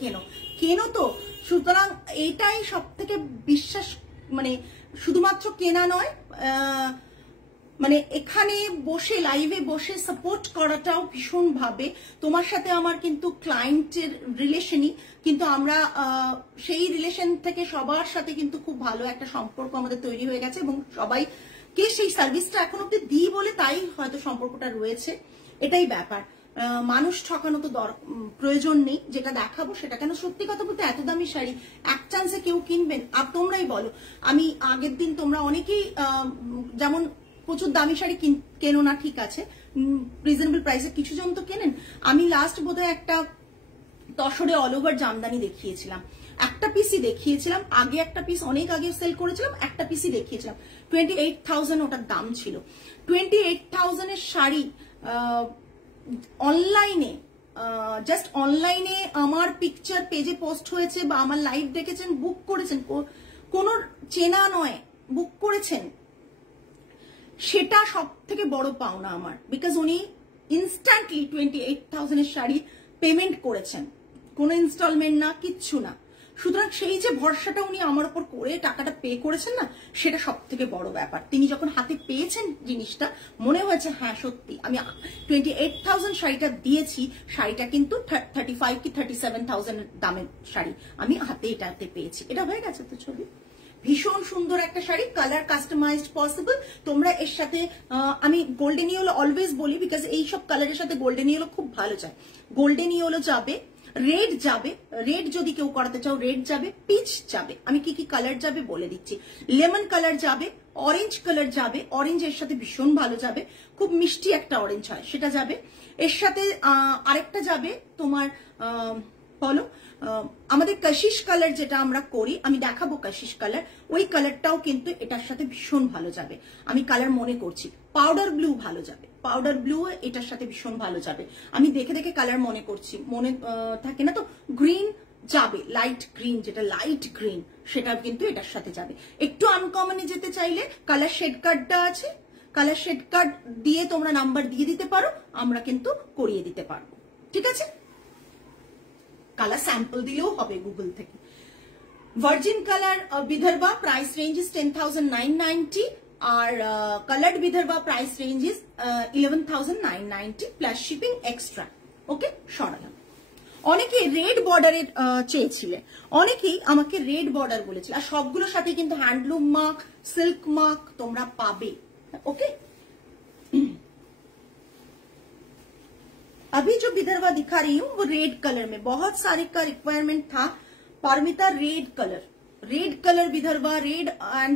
কেনো তো। সুতরাং এইটাই সব থেকে বিশ্বাস, শুধুমাত্র কেনা নয়, এখানে বসে লাইভে বসে সাপোর্ট করাটাও ভীষণ ভাবে। তোমার সাথে আমার কিন্তু ক্লায়েন্টের রিলেশনই, কিন্তু আমরা সেই রিলেশন থেকে সবার সাথে কিন্তু খুব ভালো একটা সম্পর্ক আমাদের তৈরি হয়ে গেছে, এবং সবাইকে সেই সার্ভিসটা এখন অব্দি দিই বলে তাই হয়তো সম্পর্কটা রয়েছে। এটাই ব্যাপার। মানুষ ঠকানো তো প্রয়োজন নেই, যেটা দেখাবো সেটা কেন। সত্যি কথা বলতে এত দামি শাড়ি এক চান্সে কেউ কিনবেন? আর তোমরাই বলো। আমি আগের দিন, তোমরা অনেকেই যেমন প্রচুর দামি শাড়ি কেনো না, ঠিক আছে, রিজনেবল প্রাইসে কিছু জন তো কেনেন। আমি লাস্ট বোধহয় একটা তসরে অল ওভার জামদানি দেখিয়েছিলাম, একটা পিসি দেখিয়েছিলাম। আগে একটা পিস অনেক আগে সেল করেছিলাম, একটা পিসি দেখিয়েছিলাম, 28,000 ওটার দাম ছিল। 28,000 এর শাড়ি অনলাইনে, জাস্ট অনলাইনে আমার পিকচার পেজে পোস্ট হয়েছে বা আমার লাইভ দেখেছেন, বুক করেছেন, কোন চেনা নয়, বুক করেছেন, সেটা সব থেকে বড় পাওনা আমার। বিকজ উনি ইনস্ট্যান্টলি 28,000 এর শাড়ি পেমেন্ট করেছেন, কোনো ইনস্টলমেন্ট না, কিচ্ছু না। সুতরাং সেই যে ভরসাটা উনি আমার উপর করে টাকাটা পে করেছেন না, সেটা সব থেকে বড় ব্যাপার। তিনি যখন হাতে পেয়েছেন জিনিসটা, মনে হয়েছে হ্যাঁ সত্যি আমি 28,000 শাড়িটা দিয়েছি, শাড়িটা কিন্তু 35 কি 37,000 দামের শাড়ি আমি এটাতে পেয়েছি। এটা হয়ে গেছে তো ছবি। ভীষণ সুন্দর একটা শাড়ি, কালার কাস্টমাইজড পসিবল। তোমরা এর সাথে আমি গোল্ডেন ইয়েলো অলওয়েজ বলি, বিকজ এইসব কালারের সাথে গোল্ডেন ইয়েলো খুব ভালো যায়। গোল্ডেন ইয়েলো যাবে, রেড যাবে, রেড যদি কেউ করাতে চাও রেড যাবে, পিচ যাবে, আমি কি কি কালার যাবে বলে দিচ্ছি। লেমন কালার যাবে, অরেঞ্জ কালার যাবে, অরেঞ্জ এর সাথে ভীষণ ভালো যাবে, খুব মিষ্টি একটা অরেঞ্জ হয় সেটা যাবে। এর সাথে আরেকটা যাবে তোমার বলো আমাদের কাশিস কালার যেটা আমরা করি, আমি দেখাবো কাশিস কালার, ওই কালারটাও কিন্তু এটার সাথে ভীষণ ভালো যাবে। আমি কালার মনে করছি পাউডার ব্লু ভালো যাবে, পাউডার ব্লু এটার সাথে ভীষণ ভালো যাবে। আমি দেখে দেখে কালার মনে করছি, মনে থাকে না তো। গ্রিন যাবে, লাইট গ্রিন, যেটা লাইট গ্রিন সেটা কিন্তু এটার সাথে যাবে। একটু আনকমনে যেতে চাইলে কালার শেড কার্ডটা আছে, কালার শেড কার্ড দিয়ে তোমরা নাম্বার দিয়ে দিতে পারো, আমরা কিন্তু করিয়ে দিতে পারবো। ঠিক আছে, কালার স্যাম্পল দিলেও হবে গুগল থেকে। Virgin colour Vidarbha price range is 10,990 আর coloured Vidarbha price range is 11,990 plus shipping extra. Okay, সরালাম। অনেকে রেড বর্ডারের চেয়েছিলে, অনেকেই আমাকে রেড বর্ডার বলেছিল, আর সবগুলোর সাথে কিন্তু হ্যান্ডলুম মার্ক, সিল্ক মার্ক তোমরা পাবে। ओके, अभी जो विदर्भा दिखा रही हूँ वो रेड कलर में, बहुत सारे का रिक्वायरमेंट था Paramita, red colour Vidarbha, red and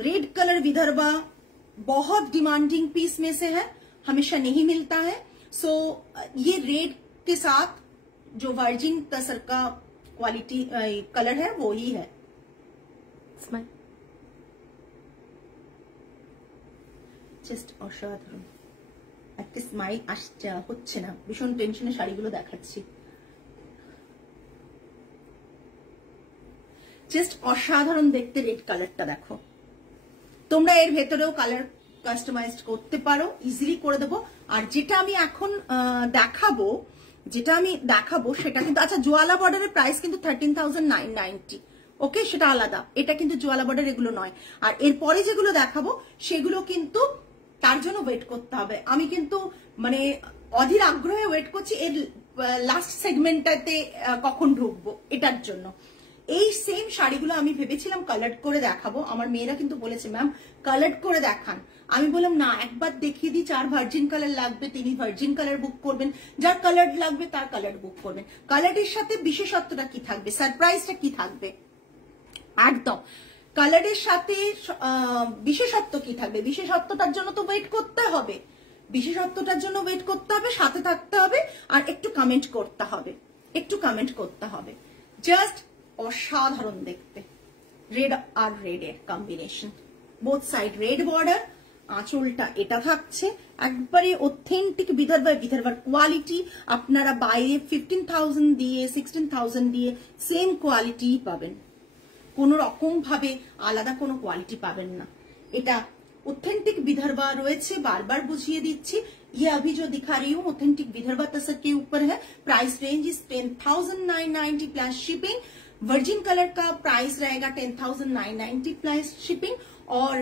red colour Vidarbha बहुत डिमांडिंग पीस में से है, हमेशा नहीं मिलता है। सो ये रेड के साथ जो वर्जिन तसर का क्वालिटी कलर है वो ही है। জাস্ট অসাধারণ একটা স্মাইল আসছে, হচ্ছে না, ভীষণ টেনশনে শাড়িগুলো দেখাচ্ছি। জাস্ট অসাধারণ দেখতে রেড কালারটা দেখো। তোমরা এর ভেতরেও কালার কাস্টমাইজ করতে পারো, ইজিলি করে দেবো। আর যেটা আমি এখন দেখাবো সেটা কিন্তু, আচ্ছা জোয়ালা বর্ডারের প্রাইস কিন্তু 13,990, ওকে, সেটা আলাদা, এটা কিন্তু জোয়ালা বর্ডার এগুলো নয়। আর এরপরে যেগুলো দেখাবো সেগুলো কিন্তু তার জন্য ওয়েট করতে হবে। আমি কিন্তু মানে অধীর আগ্রহে ওয়েট করছি এর লাস্ট সেগমেন্টটাতে কখন ঢুকবো, এটার জন্য। এই সেম শাড়িগুলো আমি ভেবেছিলাম কালার করে দেখাবো, আমার মেয়েরা কিন্তু বলেছে ম্যাম কালার করে দেখান। আমি বললাম না, একবার দেখিয়ে দিই, যার ভার্জিন কালার লাগবে তিনি ভার্জিন কালার বুক করবেন, যার কালার লাগবে তার কালার বুক করবেন। কালারের সাথে বিশেষত্বটা কি থাকবে, সারপ্রাইজটা কি থাকবে, একদম কালারের সাথে বিশেষত্ব কি থাকবে, বিশেষত্বটার জন্য তো ওয়েট করতে হবে, বিশেষত্বটার জন্য ওয়েট করতে হবে, সাথে থাকতে হবে, আর একটু কমেন্ট করতে হবে, জাস্ট অসাধারণ দেখতে। রেড আর রেড এর combination, both side red border, আঁচলটা এটা থাকছে একবারে অথেন্টিক বিদর্ভার কোয়ালিটি। আপনারা বাইরে 15,000 দিয়ে 16,000 দিয়ে সেম কোয়ালিটি পাবেন, কোন রকম ভাবে আলাদা কোনো কোয়ালিটি পাবেন না। এটা ऑथेंटिक विदर्भा রয়েছে, बार-बार बुझिए दीची। ये अभी जो दिखा रही हूँ ऑथेंटिक विदर्भा तसर के ऊपर है। Price range is 10,990 plus shipping. Virgin colour का प्राइस रहेगा 10,990 प्लस शिपिंग। और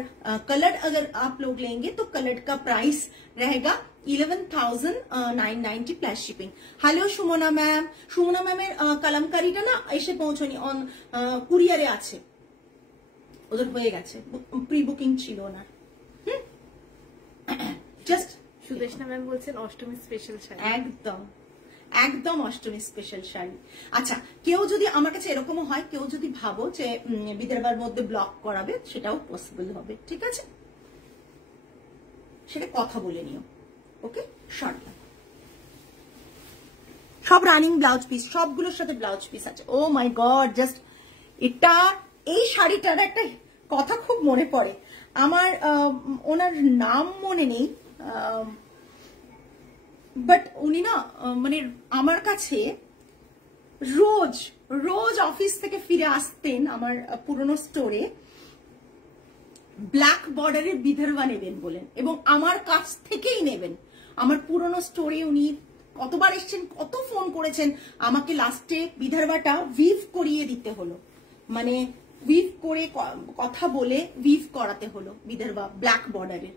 कलर अगर आप लोग लेंगे तो कलर का प्राइस रहेगा 11,990 plus shipping. Hello Sumana ma'am, Sumana मैमेर कलमकारीटा ना एसे पौঁছনি অন কুরিয়ারে আছে, ওদের হয়ে গেছে, প্রি বুকিং ছিল না। জাস্ট সুদেশনা ম্যাম বলছেন অষ্টমী স্পেশাল শাড়ি, একদম একদম অষ্টমী স্পেশাল শাড়ি। আচ্ছা, কেউ যদি আমার কাছে এরকমও হয়, কেউ যদি ভাবো যে বিদর্ভার মধ্যে ব্লক করাবে, সেটাও পসিবল হবে, ঠিক আছে, সেটা কথা বলে নিও। ওকে, শর্ট সব রানিং ব্লাউজ পিস, সবগুলোর সাথে ব্লাউজ পিস আছে। ও মাই গড, জাস্ট এটা এই শাড়িটার একটা কথা খুব মনে পড়ে আমার, ওনার নাম মনে নেই, বাট উনি না মানে আমার কাছে রোজ রোজ অফিস থেকে ফিরে আসতেন আমার পুরনো স্টোরে, ব্ল্যাক বর্ডারের বিদর্ভা নেবেন বলেন, এবং আমার কাছ থেকেই নেবেন। আমার পুরনো স্টোরে উনি কতবার এসেছেন, কত ফোন করেছেন আমাকে, লাস্টে বিদর্ভাটা উইভ করিয়ে দিতে হলো, মানে উইভ করে কথা বলে উইভ করাতে হলো বিদর্ভা ব্ল্যাক বর্ডারের।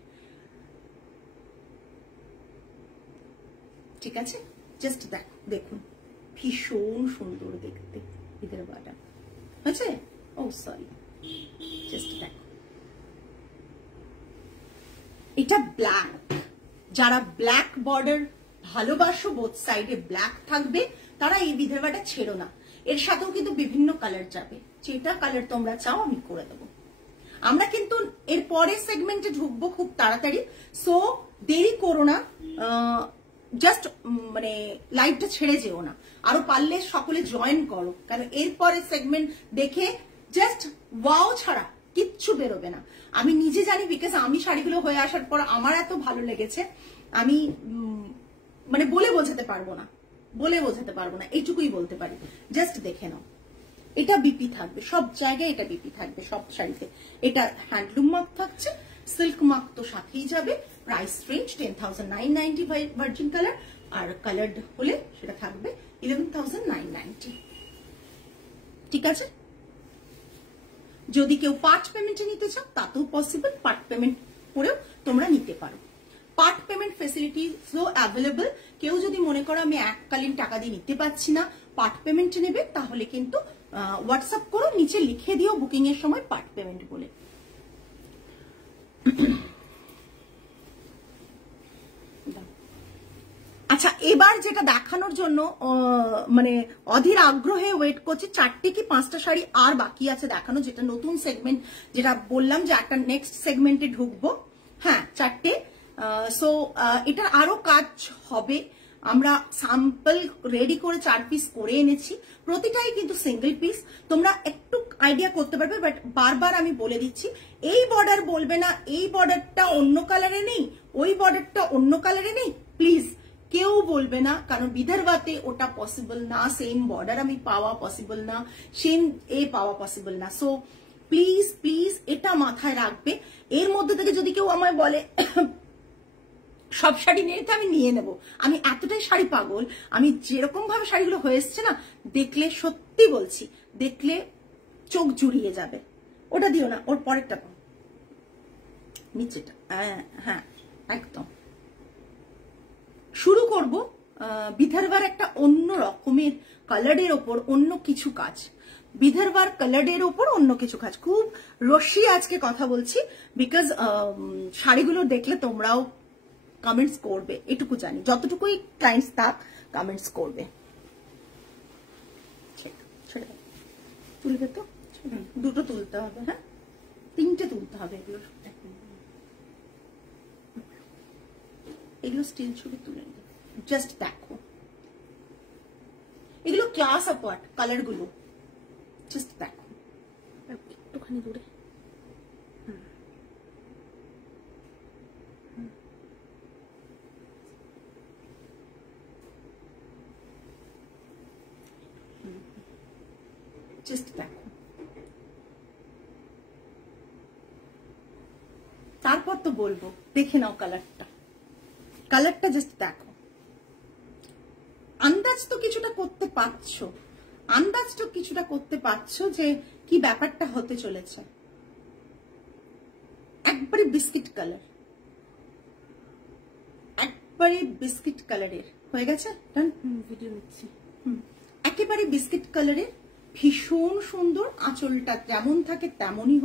ঠিক আছে, জাস্ট দেখুন, ভীষণ সুন্দর দেখতে বিদর্ভাটা, আছে ও সরি, জাস্ট দেখো, এটা ব্ল্যাক। যারা ব্ল্যাক বর্ডার ভালোবাসো, বোথ সাইডে ব্ল্যাক থাকবে, তারা এই বিধবাটা ছেড়ো না। এর সাথেও কিন্তু বিভিন্ন কালার যাবে, যেটা কালার তোমরা চাও আমি করে দেবো। আমরা কিন্তু এর পরের সেগমেন্টে ঢুকবো খুব তাড়াতাড়ি, সো দেরি করো না, জাস্ট মানে লাইভটা ছেড়ে যেও না, আরো পারলে সকলে জয়েন করো, কারণ এর পরের সেগমেন্ট দেখে জাস্ট ওয়াও ছাড়া কিচ্ছু বেরোবে না। আমি নিজে জানি, বিকজ আমি শাড়িগুলো হয়ে আসার পর আমার এত ভালো লেগেছে, আমি মানে বলে বোঝাতে পারবো না, এইটুকুই বলতে পারি। জাস্ট দেখে নাও, এটা বিপি থাকবে সব জায়গায়, এটা বিপি থাকবে সব শাড়িতে। এটা হ্যান্ডলুম মার্ক থাকছে, সিল্ক মার্ক তো সাথেই যাবে। প্রাইস রেঞ্জ 10,990 ভার্জিন কালার, আর কালার্ড হলে সেটা থাকবে 11,990। ঠিক আছে, যদি কেউ পার্ট পেমেন্টে নিতে চাও তাতেও পসিবল, পার্ট পেমেন্ট করেও তোমরা নিতে পারো। পার্ট পেমেন্ট ফেসিলিটিসও অ্যাভেলেবল। কেউ যদি মনে করো আমি এককালীন টাকা দিয়ে নিতে পারছি না, পার্ট পেমেন্ট নেবে, তাহলে কিন্তু হোয়াটসঅ্যাপ করো, নিচে লিখে দিও বুকিং এর সময় পার্ট পেমেন্ট বলে। আচ্ছা, এবার যেটা দেখানোর জন্য মানে অধীর আগ্রহে ওয়েট করছি, 4টে কি 5টা শাড়ি আর বাকি আছে দেখানো, যেটা নতুন সেগমেন্ট, যেটা বললাম যে একটা নেক্সট সেগমেন্টে ঢুকবো। হ্যাঁ, 4টে। সো এটার আরো কাজ হবে। আমরা স্যাম্পল রেডি করে 4 পিস করে এনেছি, প্রতিটাই কিন্তু সিঙ্গেল পিস, তোমরা একটু আইডিয়া করতে পারবে। বাট বারবার আমি বলে দিচ্ছি, এই বর্ডার বলবে না এই বর্ডারটা অন্য কালারে নেই, ওই বর্ডারটা অন্য কালারে নেই, প্লিজ কেউ বলবে না, কারণ বিদর্ভাতে ওটা পসিবল না, সেম বর্ডার আমি পাওয়া পসিবল না, সেম পাওয়া পসিবল না। সো প্লিজ প্লিজ এটা মাথায় রাখবে। এর মধ্যে থেকে যদি কেউ আমায় বলে সব শাড়ি নিয়ে আমি নিয়ে নেব, আমি এতটাই শাড়ি পাগল, আমি যেরকম ভাবে শাড়িগুলো হয়ে এসছে না, দেখলে সত্যি বলছি, দেখলে চোখ জুড়িয়ে যাবে। ওটা দিও না, ওর পরেরটা নিচেটা, হ্যাঁ একদম। শুরু করব বিদর্ভার একটা অন্য রকমের কালারের ওপর অন্য কিছু কাজ, বিদর্ভার কালারের ওপর অন্য কিছু কাজ। খুব রসি আজকে কথা বলছি, বিকজ শাড়িগুলো দেখলে তোমরাও কমেন্টস করবে, এটুকু জানি, যতটুকুই ক্লায়েন্টস থাক কমেন্টস করবে। তুলবে তো, দুটো তুলতে হবে, হ্যাঁ 3টে তুলতে হবে, এগুলো স্টিল ছবি তুলে নেবে। জাস্ট দেখো, এগুলো ক্লাস অ্যাপার্ট কালার গুলো, জাস্ট দেখো একটুখানি দূরে। জাস্ট দেখো, তারপর তো বলবো দেখে নাও কালারটা, কালারটা জাস্ট দেখো। আন্দাজ তো কিছুটা করতে পারছো, যে কি ব্যাপারটা হতে চলেছে। একবারে বিস্কিট কালার, একবারে বিস্কিট কালারের হয়ে গেছে, ভিডিও নিচ্ছি। একেবারে বিস্কিট কালারের, ভীষণ সুন্দর, আঁচলটা যেমন থাকে তেমনই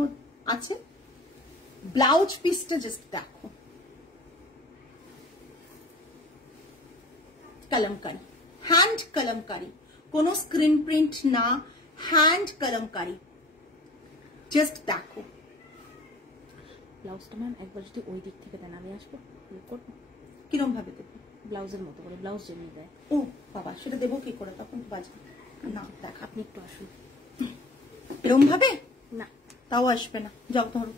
আছে। ব্লাউজ পিসটা জাস্ট দেখো, কলমকারি, হ্যান্ড কলমকারি, কোনো স্ক্রিন প্রিন্ট না, হ্যান্ড কলমকারি, জাস্ট দেখো। ব্লাউজটা ম্যাম একবার যদি ওই দিক থেকে দেন, আমি আসবো, করবো কিরম ভাবে দেবো? ব্লাউজের মতো করে, ব্লাউজ যেমনি দেয়। ও বাবা, সেটা দেবো কি করে, তখন বাজবে না। দেখ, আপনি একটু আসুন। এরম ভাবে না, তাও আসবে না, যাও ধরো,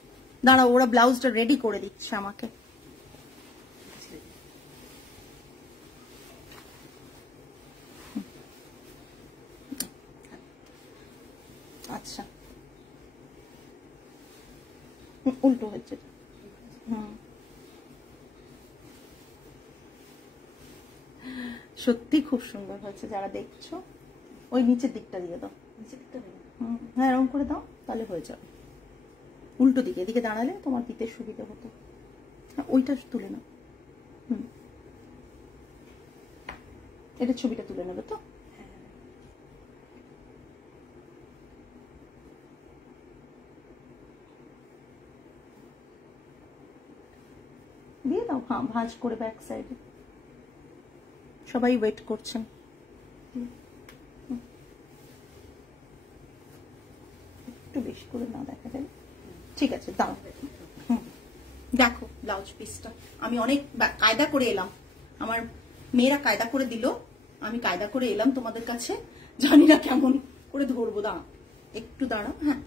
দাঁড়াও, ওরা ব্লাউজটা রেডি করে দিচ্ছে আমাকে। আচ্ছা, উল্টো হচ্ছে, সত্যি খুব সুন্দর হয়েছে। যারা দেখছো ওই নিচের দিকটা দিয়ে দাও, নিচের দিকটা দেবো। হ্যাঁ এরকম করে দাও, তাহলে হয়ে যাবে। উল্টো দিকে, এদিকে দাঁড়ালে তোমার দিতে সুবিধা হতো। হ্যাঁ ওইটা তুলে নাও, এটা ছবিটা তুলে নেবে তো। দিয়ে দাও, হ্যাঁ ভাঁজ করে ব্যাক সাইডে, সবাই ওয়েট করছেন। একটু বেশি করে না দেখা যায়, ঠিক আছে দাও। দেখো ব্লাউজ পিসটা আমি অনেক কায়দা করে এলাম, আমার মেয়েরা কায়দা করে দিল, আমি কায়দা করে এলাম তোমাদের কাছে, জানি না কেমন করে ধরবো। দাঁড়া একটু দাঁড়াও, হ্যাঁ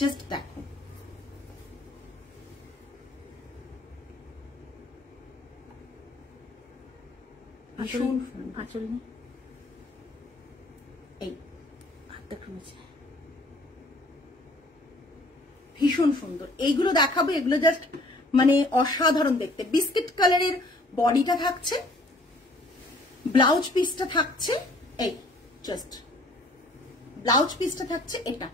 জাস্ট দেখো ভীষণ আঁচল নেই, এই হাতটা কমেছে, ভীষণ সুন্দর। এইগুলো দেখাবো, এগুলো জাস্ট মানে অসাধারণ দেখতে। বিস্কিট কালারের বডিটা থাকছে, ব্লাউজ পিসটা থাকছে এই, জাস্ট ব্লাউজ পিসটা থাকছে এটা,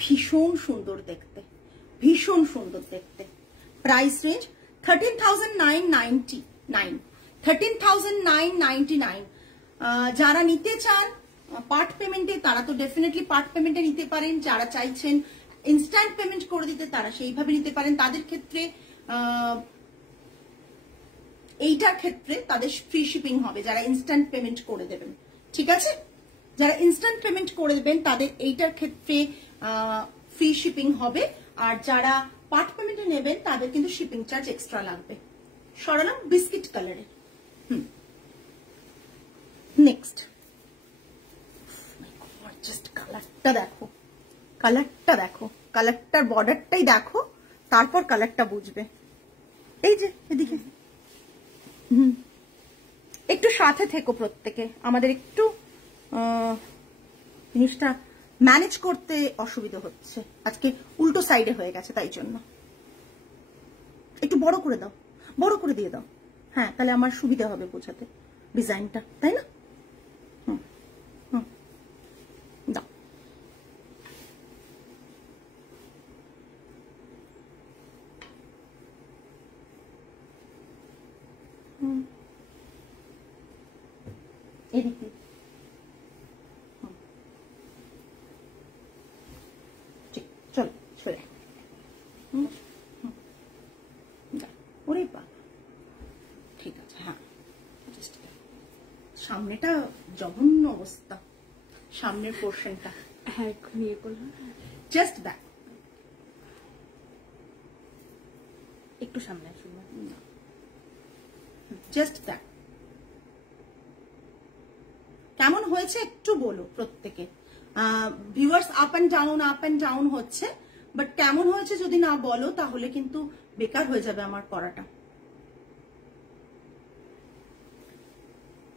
ভীষণ সুন্দর দেখতে, ভীষণ সুন্দর দেখতে। Price range 13,999, 13,999। যারা নিতে চান পার্ট পেমেন্টে তারা তো ডেফিনেটলি পার্ট পেমেন্টে নিতে পারেন, যারা চাইছেন ইনস্ট্যান্ট পেমেন্ট করে দিতে তারা সেইভাবে নিতে পারেন। তাদের ক্ষেত্রে এইটার ক্ষেত্রে তাদের ফ্রি শিপিং হবে যারা ইনস্ট্যান্ট পেমেন্ট করে দেবেন, ঠিক আছে? যারা ইনস্ট্যান্ট পেমেন্ট করে দেবেন তাদের এইটার ক্ষেত্রে ফ্রি শিপিং হবে, আর যারা পার্ট পেমেন্টে নেবেন তাদের কিন্তু শিপিং চার্জ এক্সট্রা লাগবে। সরালাম বিস্কিট কালারের। নেক্সট জাস্ট কালারটা দেখো, কালারটা দেখো, কালারটার বর্ডারটাই দেখো, তারপর কালারটা বুঝবে। এই যে এদিকে একটু সাথে থেকো প্রত্যেকে, আমাদের একটু জিনিসটা ম্যানেজ করতে অসুবিধা হচ্ছে, আজকে উল্টো সাইডে হয়ে গেছে, তাই জন্য একটু বড় করে দাও, বড় করে দিয়ে দাও, হ্যাঁ তাহলে আমার সুবিধা হবে বোঝাতে ডিজাইনটা, তাই না? দাও। এদিকে ঠিক, চলো চলে ওরে বাবা, ঠিক আছে। হ্যাঁ সামনেটা জঘন্য অবস্থা, সামনের পোর্শনটা, হ্যাঁ ঘুরিয়ে করলাম, জাস্ট ব্যাক, একটু সামনে আসুন, জাস্ট ব্যাক। কেমন হয়েছে একটু বলো প্রত্যেকে, ভিউয়ার্স আপ এন্ড ডাউন হচ্ছে, বাট কেমন হয়েছে যদি না বলো তাহলে কিন্তু বেকার হয়ে যাবে আমার পড়াটা।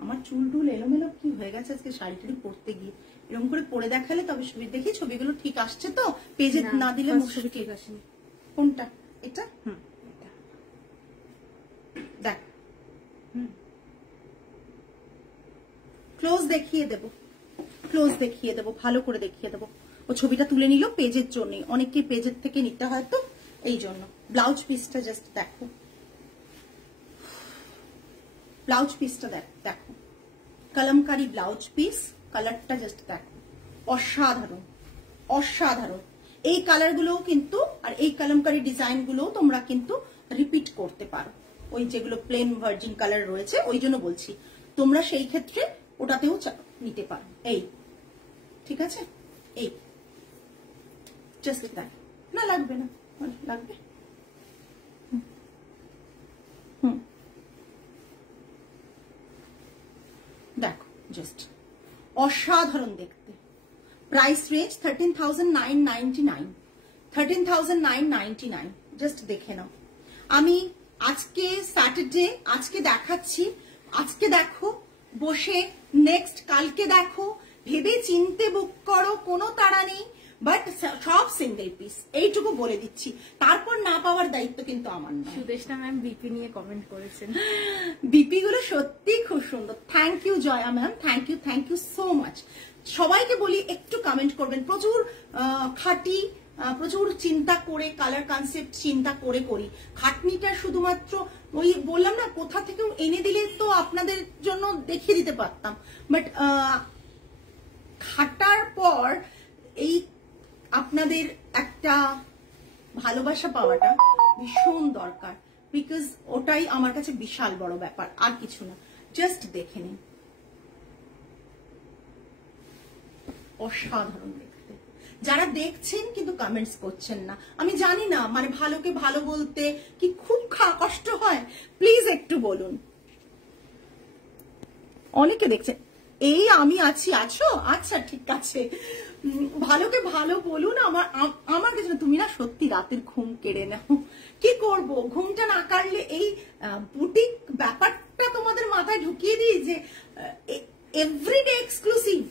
আমার চুল টুল এলোমেলো কি হয়ে গেছে আজকে শাড়ি টাড়ি পরতে গিয়ে, এরকম করে পরে দেখালে তবে সুবিধা। দেখি ছবিগুলো ঠিক আসছে তো, পেজে না দিলে ছবি ঠিক আসেনি। কোনটা? এটা দেখ, ক্লোজ দেখিয়ে দেবো, ক্লোজ দেখিয়ে দেবো, ভালো করে দেখিয়ে দেবো। ও ছবিটা তুলে নিল পেজের জন্য, অনেকে পেজের থেকে নিতে হয় তো এই জন্য। ব্লাউজ পিসটা জাস্ট দেখো, ব্লাউজ পিসটা দেখো, কলমকারি ব্লাউজ পিস, কালারটা জাস্ট দেখো, অসাধারণ অসাধারণ। এই কালার গুলোও কিন্তু আর এই কলমকারি ডিজাইন গুলো তোমরা কিন্তু রিপিট করতে পারো, ওই যেগুলো প্লেন ভার্জিন কালার রয়েছে ওই জন্য বলছি, তোমরা সেই ক্ষেত্রে ওটাতেও নিতে পারো। এই ঠিক আছে, এই জাস্ট দেখ, না লাগবে না, লাগবে, দেখো জাস্ট অসাধারণ দেখতে। প্রাইস রেঞ্জ 13,999, 13,999, জাস্ট দেখে নাও। আমি আজকে স্যাটারডে, আজকে দেখাচ্ছি, আজকে দেখো বসে, নেক্সট কালকে দেখো, ভেবে চিনতে বুক করো, কোনো তাড়া নেই, বাট সব সিঙ্গেল পিস, এইটুকু বলে দিচ্ছি। তারপর না পাওয়ার দায়িত্ব কিন্তু আমার না। সুদেষ্টা ম্যাম বিপি নিয়ে কমেন্ট করেছেন, বিপি গুলো সত্যি খুব সুন্দর। Thank you Jaya ma'am, thank you so much. সবাইকে বলি একটু কমেন্ট করবেন, প্রচুর খাটি, প্রচুর চিন্তা করে, কালার কনসেপ্ট চিন্তা করে করি। খাটনিটা শুধুমাত্র ওই বললাম না, কোথা থেকে এনে দিলে তো আপনাদের জন্য দেখিয়ে দিতে পারতাম, বাট খাটার পর এই আপনাদের একটা ভালোবাসা পাওয়াটা ভীষণ দরকার, বিকজ ওটাই আমার কাছে বিশাল বড় ব্যাপার, আর কিছু না। জাস্ট দেখে নিন, অসাধারণ দেখতে। যারা দেখছেন কিন্তু কমেন্টস করছেন না, আমি জানি না, মানে ভালোকে ভালো বলতে কি খুব কষ্ট হয়, প্লিজ একটু বলুন। অনেকে দেখছেন, এই আমি আছি, আছো, আচ্ছা ঠিক আছে, ভালোকে ভালো বলুন। আমার কাছে তুমি না সত্যি রাতের ঘুম কেড়ে নাও। কি করব, ঘুমটা না কাটলে এই বুটিক ব্যাপারটা তোমাদের মাথায় ঢুকিয়ে দিই যে এভরিডে এক্সক্লুসিভ,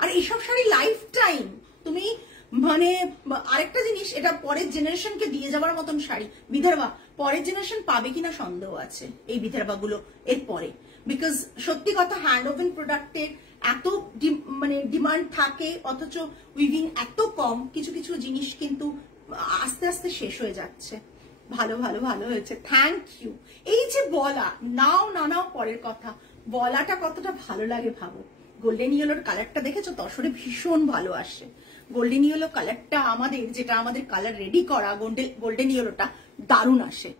আর এইসব শাড়ি লাইফ টাইম। তুমি মানে আরেকটা জিনিস, এটা পরের জেনারেশনকে দিয়ে যাবার মতন শাড়ি। বিদর্ভা পরের জেনারেশন পাবে কিনা সন্দেহ আছে এই বিদর্ভাগুলো এর পরে, বিকজ সত্যি কথা হ্যান্ড ওভেন প্রোডাক্টের এত মানে ডিমান্ড থাকে, অথচ উইভিং এত কম, কিছু কিছু জিনিস কিন্তু আস্তে আস্তে শেষ হয়ে যাচ্ছে। ভালো ভালো ভালো হয়েছে, থ্যাংক ইউ। এই যে বলা, নাও না নাও পরের কথা, বলাটা কতটা ভালো লাগে ভাবো। গোল্ডেন ইয়েলোর কালারটা দেখেছো, তসরে ভীষণ ভালো আসে। গোল্ডেন ইয়েলো কালারটা আমাদের, যেটা আমাদের কালার রেডি করা গোল্ডেন ইয়েলোটা দারুণ আসে।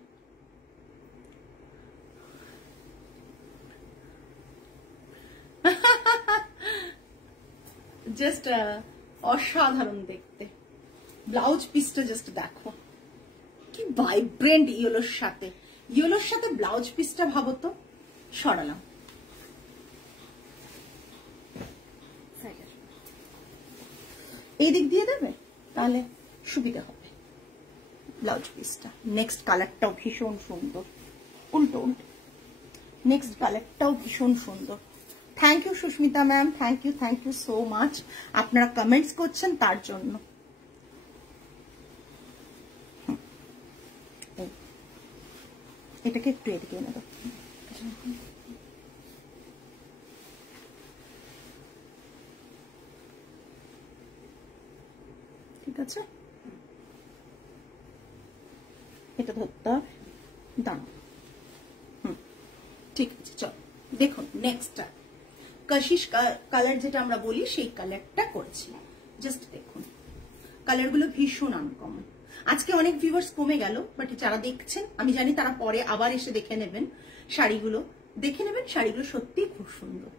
জাস্ট অসাধারণ দেখতে। ব্লাউজ পিসটা জাস্ট দেখো, কি ভাইব্রেন্ট ইয়েলোর সাথে, ইয়েলোর সাথে ব্লাউজ পিসটা ভাবো তো। সরালাম, এই দিক দিয়ে দেবে তাহলে সুবিধা হবে। ব্লাউজ পিসটা, নেক্সট কালারটাও ভীষণ সুন্দর, উল্টো উল্টো, নেক্সট কালারটাও ভীষণ সুন্দর। Thank you Susmita ma'am, thank you so much. আপনারা কমেন্টস করছেন তার জন্য। এটাকে একটু এদিকে এনে দাও। ঠিক আছে, এটা ধরতে হবে, দাঁড়াও। ঠিক আছে, চল দেখুন নেক্সটটা কাশিস কালার, যেটা আমরা বলি সেই কালারটা করেছি। জাস্ট দেখুন, কালারগুলো ভীষণ আনকমন। আজকে অনেক ভিউয়ার্স কমে গেল, বাট যারা দেখছেন আমি জানি তারা পরে আবার এসে দেখে নেবেন শাড়িগুলো, শাড়িগুলো সত্যি খুব সুন্দর।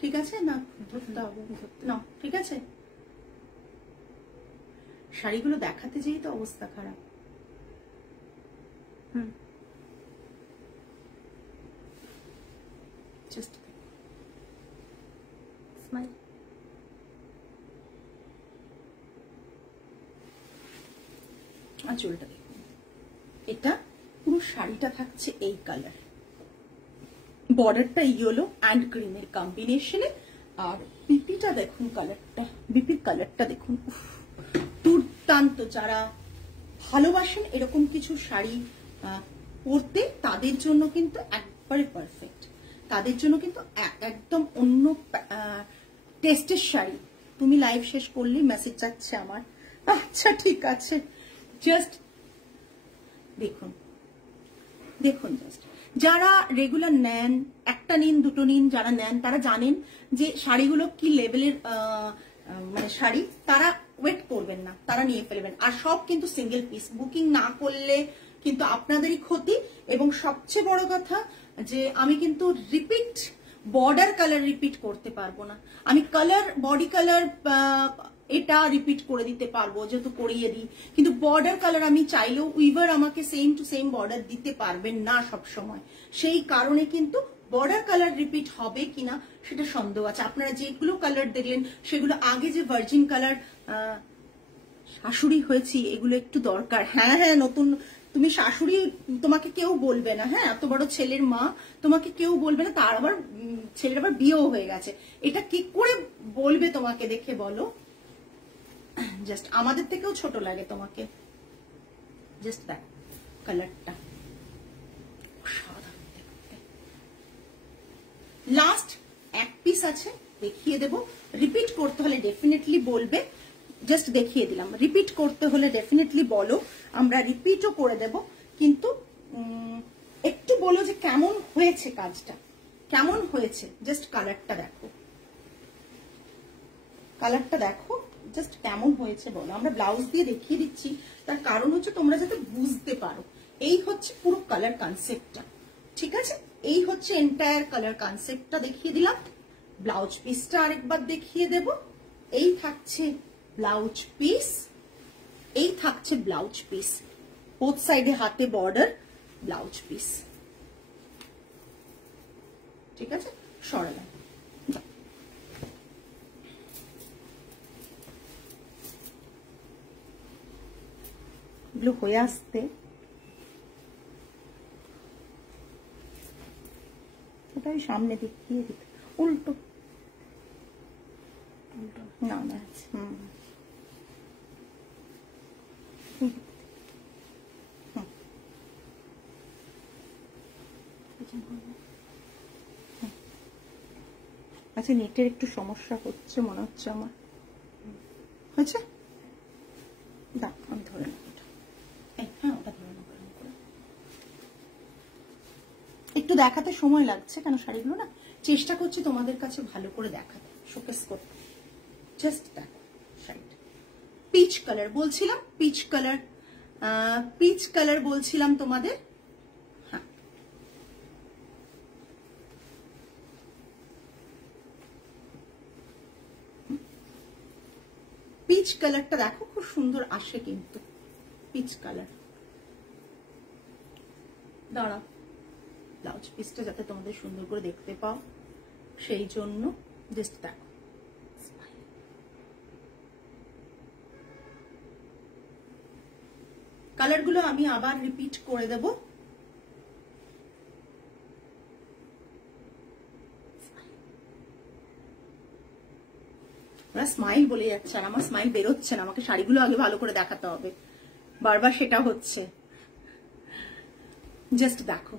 ঠিক আছে না, ধরতে হবে না, ঠিক আছে। শাড়িগুলো দেখাতে যেই তো অবস্থা খারাপ। Just smile. আঁচলটা দেখুন, এটা পুরো শাড়িটা থাকছে এই কালার, বর্ডারটা ইয়েলো অ্যান্ড গ্রিনের কম্বিনেশনে, আর বিপিটা দেখুন, কালারটা, বিপির কালারটা দেখুন, দুর্দান্ত। যারা ভালোবাসেন এরকম কিছু শাড়ি পরতে, তাদের জন্য কিন্তু একবারে পারফেক্ট, তাদের জন্য কিন্তু একদম অন্য টেস্টের শাড়ি। তুমি লাইভ শেষ করলেই মেসেজ যাচ্ছে আমার, আচ্ছা ঠিক আছে। জাস্ট দেখুন, দেখুন জাস্ট, যারা রেগুলার নেন, একটা নিন দুটো নিন, যারা নেন তারা জানেন যে শাড়িগুলো কি লেভেলের মানে শাড়ি, তারা ওয়েট করবেন না, তারা নিয়ে ফেলবেন। আর সব কিন্তু সিঙ্গেল পিস, বুকিং না করলে কিন্তু আপনাদেরই ক্ষতি। এবং সবচেয়ে বড় কথা যে আমি কিন্তু রিপিট বর্ডার কালার রিপিট করতে পারবো না, আমি কালার বডি কালার এটা রিপিট করে দিতে পারবো যেহেতু করিয়ে দিই, কিন্তু বর্ডার কালার আমি চাইলেও উইভার আমাকে সেম টু সেম বর্ডার দিতে পারবেন না সব সময়। সেই কারণে কিন্তু বর্ডার কালার রিপিট হবে কিনা সেটা সন্দেহ আছে। আপনারা যেগুলো কালার দেখলেন সেগুলো আগে যে ভার্জিন কালার, শাশুড়ি হয়েছি এগুলো একটু দরকার। হ্যাঁ হ্যাঁ, নতুন, তুমি শাশুড়ি তোমাকে কেউ বলবে না, হ্যাঁ এত বড় ছেলের মা তোমাকে কেউ বলবে না, তার আবার ছেলের আবার বিয়েও হয়ে গেছে, এটা কি করে বলবে তোমাকে দেখে বলো? জাস্ট আমাদের থেকেও ছোট লাগে তোমাকে। জাস্ট দেখ কালারটা, লাস্ট এক পিস আছে, দেখিয়ে দেব। রিপিট করতে হলে ডেফিনেটলি বলবে, জাস্ট দেখিয়ে দিলাম। রিপিট করতে হলে ডেফিনেটলি বলো, আমরা রিপিটও করে দেব, কিন্তু একটু বলো যে কেমন হয়েছে কাজটা, কেমন হয়েছে। জাস্ট কালারটা দেখো, কালারটা দেখো, জাস্ট কেমন হয়েছে বলো। আমরা ব্লাউজ দিয়ে দেখিয়ে দিচ্ছি, তার কারণ হচ্ছে তোমরা যাতে বুঝতে পারো। এই হচ্ছে পুরো কালার কনসেপ্টটা, ঠিক আছে? এই হচ্ছে এন্টায়ার কালার কনসেপ্টটা দেখিয়ে দিলাম। ব্লাউজ পিসটা আরেকবার দেখিয়ে দেব। এই থাকছে ব্লাউজ পিস, এই থাকছে ব্লাউজ পিস, বোথ সাইডে হাতে বর্ডার, ব্লাউজ পিস, ঠিক আছে? সরালাম। এগুলো হয়ে আসতে ওটাই সামনে দিক দিয়ে দিতে, উল্টো উল্টো না না, আচ্ছা নেটের একটু সমস্যা হচ্ছে মনে হচ্ছে আমার, হয়েছে? দাও আমি ধরে নেব। হ্যাঁ ওটা ধরে নেব। একটু দেখাতে সময় লাগছে, কেন শাড়িগুলো না চেষ্টা করছি তোমাদের কাছে ভালো করে দেখাতে, শোকেস করতে। জাস্ট দেখো শাড়িটা পিচ কালার বলছিলাম, পিচ কালার, পিচ কালার বলছিলাম তোমাদের। হ্যাঁ পিচ কালারটা দেখো খুব সুন্দর আসে কিন্তু, পিচ কালার। দাঁড়া, ব্লাউজ পিসটা যাতে তোমাদের সুন্দর করে দেখতে পাও সেই জন্য জাস্ট দেখো। কালারগুলো আমি আবার রিপিট করে দেব। ওরা স্মাইল বলে যাচ্ছে আর আমার স্মাইল বেরোচ্ছে না, আমাকে শাড়িগুলো আগে ভালো করে দেখাতে হবে, বারবার সেটা হচ্ছে। জাস্ট দেখো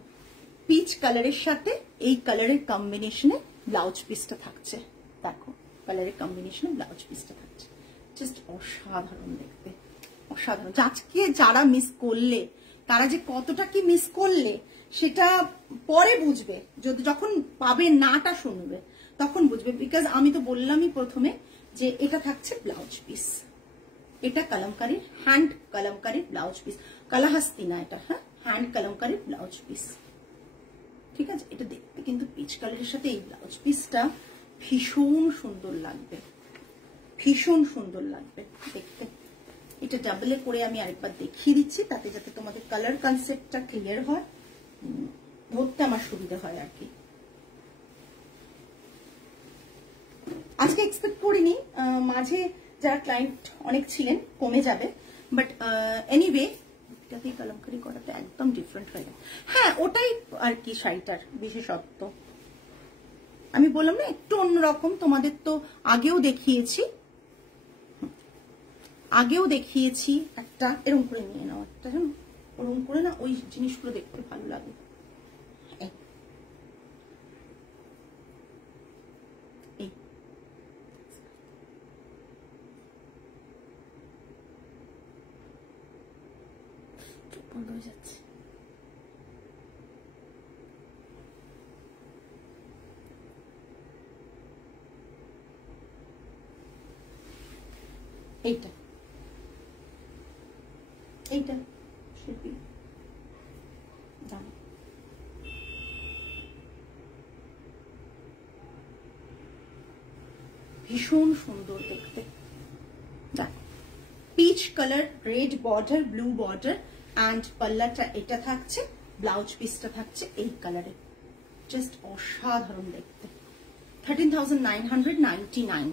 পিচ কালারের সাথে এই কালারের কম্বিনেশনে ব্লাউজ পিসটা থাকছে, দেখো কালারের কম্বিনেশনে ব্লাউজ পিসটা থাকছে, জাস্ট অসাধারণ দেখতে, অসাধারণ। আজকে যারা মিস করলে, তারা যে কতটা কি মিস করলে সেটা পরে বুঝবে, যদি যখন পাবে নাটা শুনবে তখন বুঝবে। বিকজ আমি তো বললামই প্রথমে যে এটা থাকছে ব্লাউজ পিস, এটা কলমকারীর হ্যান্ড কলমকারীর ব্লাউজ পিস, কালাহাস্তি না এটা, হ্যাঁ হ্যান্ড কলমকারীর ব্লাউজ পিস, ঠিক আছে? এটা দেখতে কিন্তু পিচ কালারের সাথে এই ব্লাউজ পিসটা ভীষণ সুন্দর লাগবে, ভীষণ সুন্দর লাগবে দেখতে। এটা ডাবলে করে আমি আরেকবার দেখিয়ে দিচ্ছি, তাতে যাতে তোমাদের কালার কনসেপ্টটা ক্লিয়ার হয়, ধরতে আমার সুবিধা হয় আর কি। আজকে এক্সপেক্ট করিনি, মাঝে যারা ক্লায়েন্ট অনেক ছিলেন কমে যাবে, বাট এনিওয়ে এটাতেই কলমকারি করাটা একদম ডিফারেন্ট হয়ে যায়। হ্যাঁ ওটাই আর কি শাড়িটার বিশেষত্ব। আমি বললাম না একটু অন্যরকম, তোমাদের তো আগেও দেখিয়েছি, একটা এরকম করে নিয়ে নাও, একটা জানো ওরকম করে না, ওই জিনিসগুলো দেখতে ভালো লাগে। বন্ধ হয়ে যাচ্ছে। এইটা এইটা শিল্পী দাম ভীষণ সুন্দর দেখতে। দেখো peach colour, red border, blue border, and পাল্লাটা এটা থাকছে, ব্লাউজ পিসটা থাকছে এই কালারে, জাস্ট অসাধারণ দেখতে। 13,999।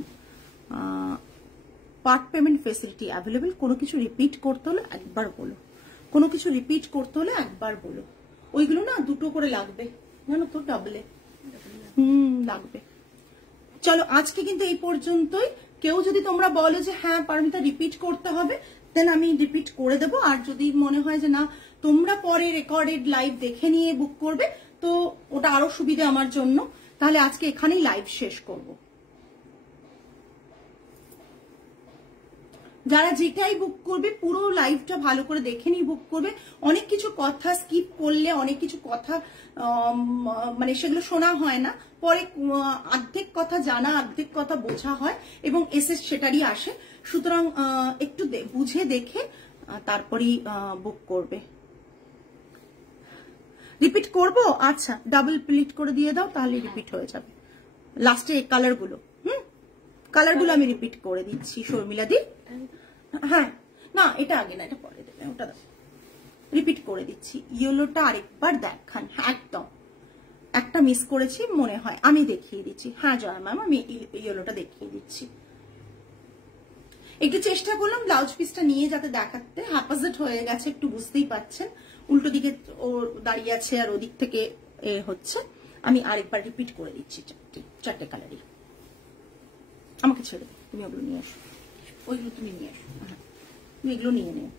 Part payment facility available. কোনো কিছু রিপিট করতে হলে একবার বলো, কোনো কিছু রিপিট করতে হলে একবার বলো। ওইগুলো না দুটো করে লাগবে জানো তো, ডাবলে লাগবে। চলো আজকে কিন্তু এই পর্যন্তই। কেউ যদি তোমরা বলো যে হ্যাঁ পারমিতা রিপিট করতে হবে, দেন আমি রিপিট করে দেবো। আর যদি মনে হয় যে না তোমরা পরে রেকর্ডেড লাইভ দেখে নিয়ে বুক করবে, তো ওটা আরো সুবিধা আমার জন্য, তাহলে আজকে এখানেই লাইভ শেষ করব। যারা যেটাই বুক করবে পুরো লাইভটা ভালো করে দেখে নিয়ে বুক করবে। অনেক কিছু কথা স্কিপ করলে অনেক কিছু কথা মানে সেগুলো শোনা হয় না, পরে অর্ধেক কথা জানা অর্ধেক কথা বোঝা হয় এবং এসে সেটারই আসে। সুতরাং একটু বুঝে দেখে তারপরেই বুক করবে। রিপিট করব? আচ্ছা, ডাবল প্লিট করে দিয়ে দাও, তাহলে রিপিট হয়ে যাবে। লাস্টে কালারগুলো, কালারগুলো আমি রিপিট করে দিচ্ছি শর্মিলা দি। হ্যাঁ, না এটা আগে না, এটা পরে দেবে, ওটা দাও। রিপিট করে দিচ্ছি। ইয়েলোটা আরেকবার দেখান। একদম একটা মিস করেছি মনে হয়, আমি দেখিয়ে দিচ্ছি। হ্যাঁ জয়া ম্যাম, আমি ইয়েলোটা দেখিয়ে দিচ্ছি। একটু চেষ্টা করলাম ব্লাউজ পিসটা নিয়ে যাতে দেখাতে, হ্যাপাজেট হয়ে গেছে একটু, বুঝতেই পাচ্ছেন। উল্টো দিকে ও দাঁড়িয়ে আছে আর ওদিক থেকে এ হচ্ছে। আমি আরেকবার রিপিট করে দিচ্ছি। চারটে কালারই। আমাকে ছেড়ে দাও, তুমি ওগুলো নিয়ে আসো, ওইগুলো তুমি নিয়ে আসো। হ্যাঁ, তুমি এগুলো নিয়ে নেও।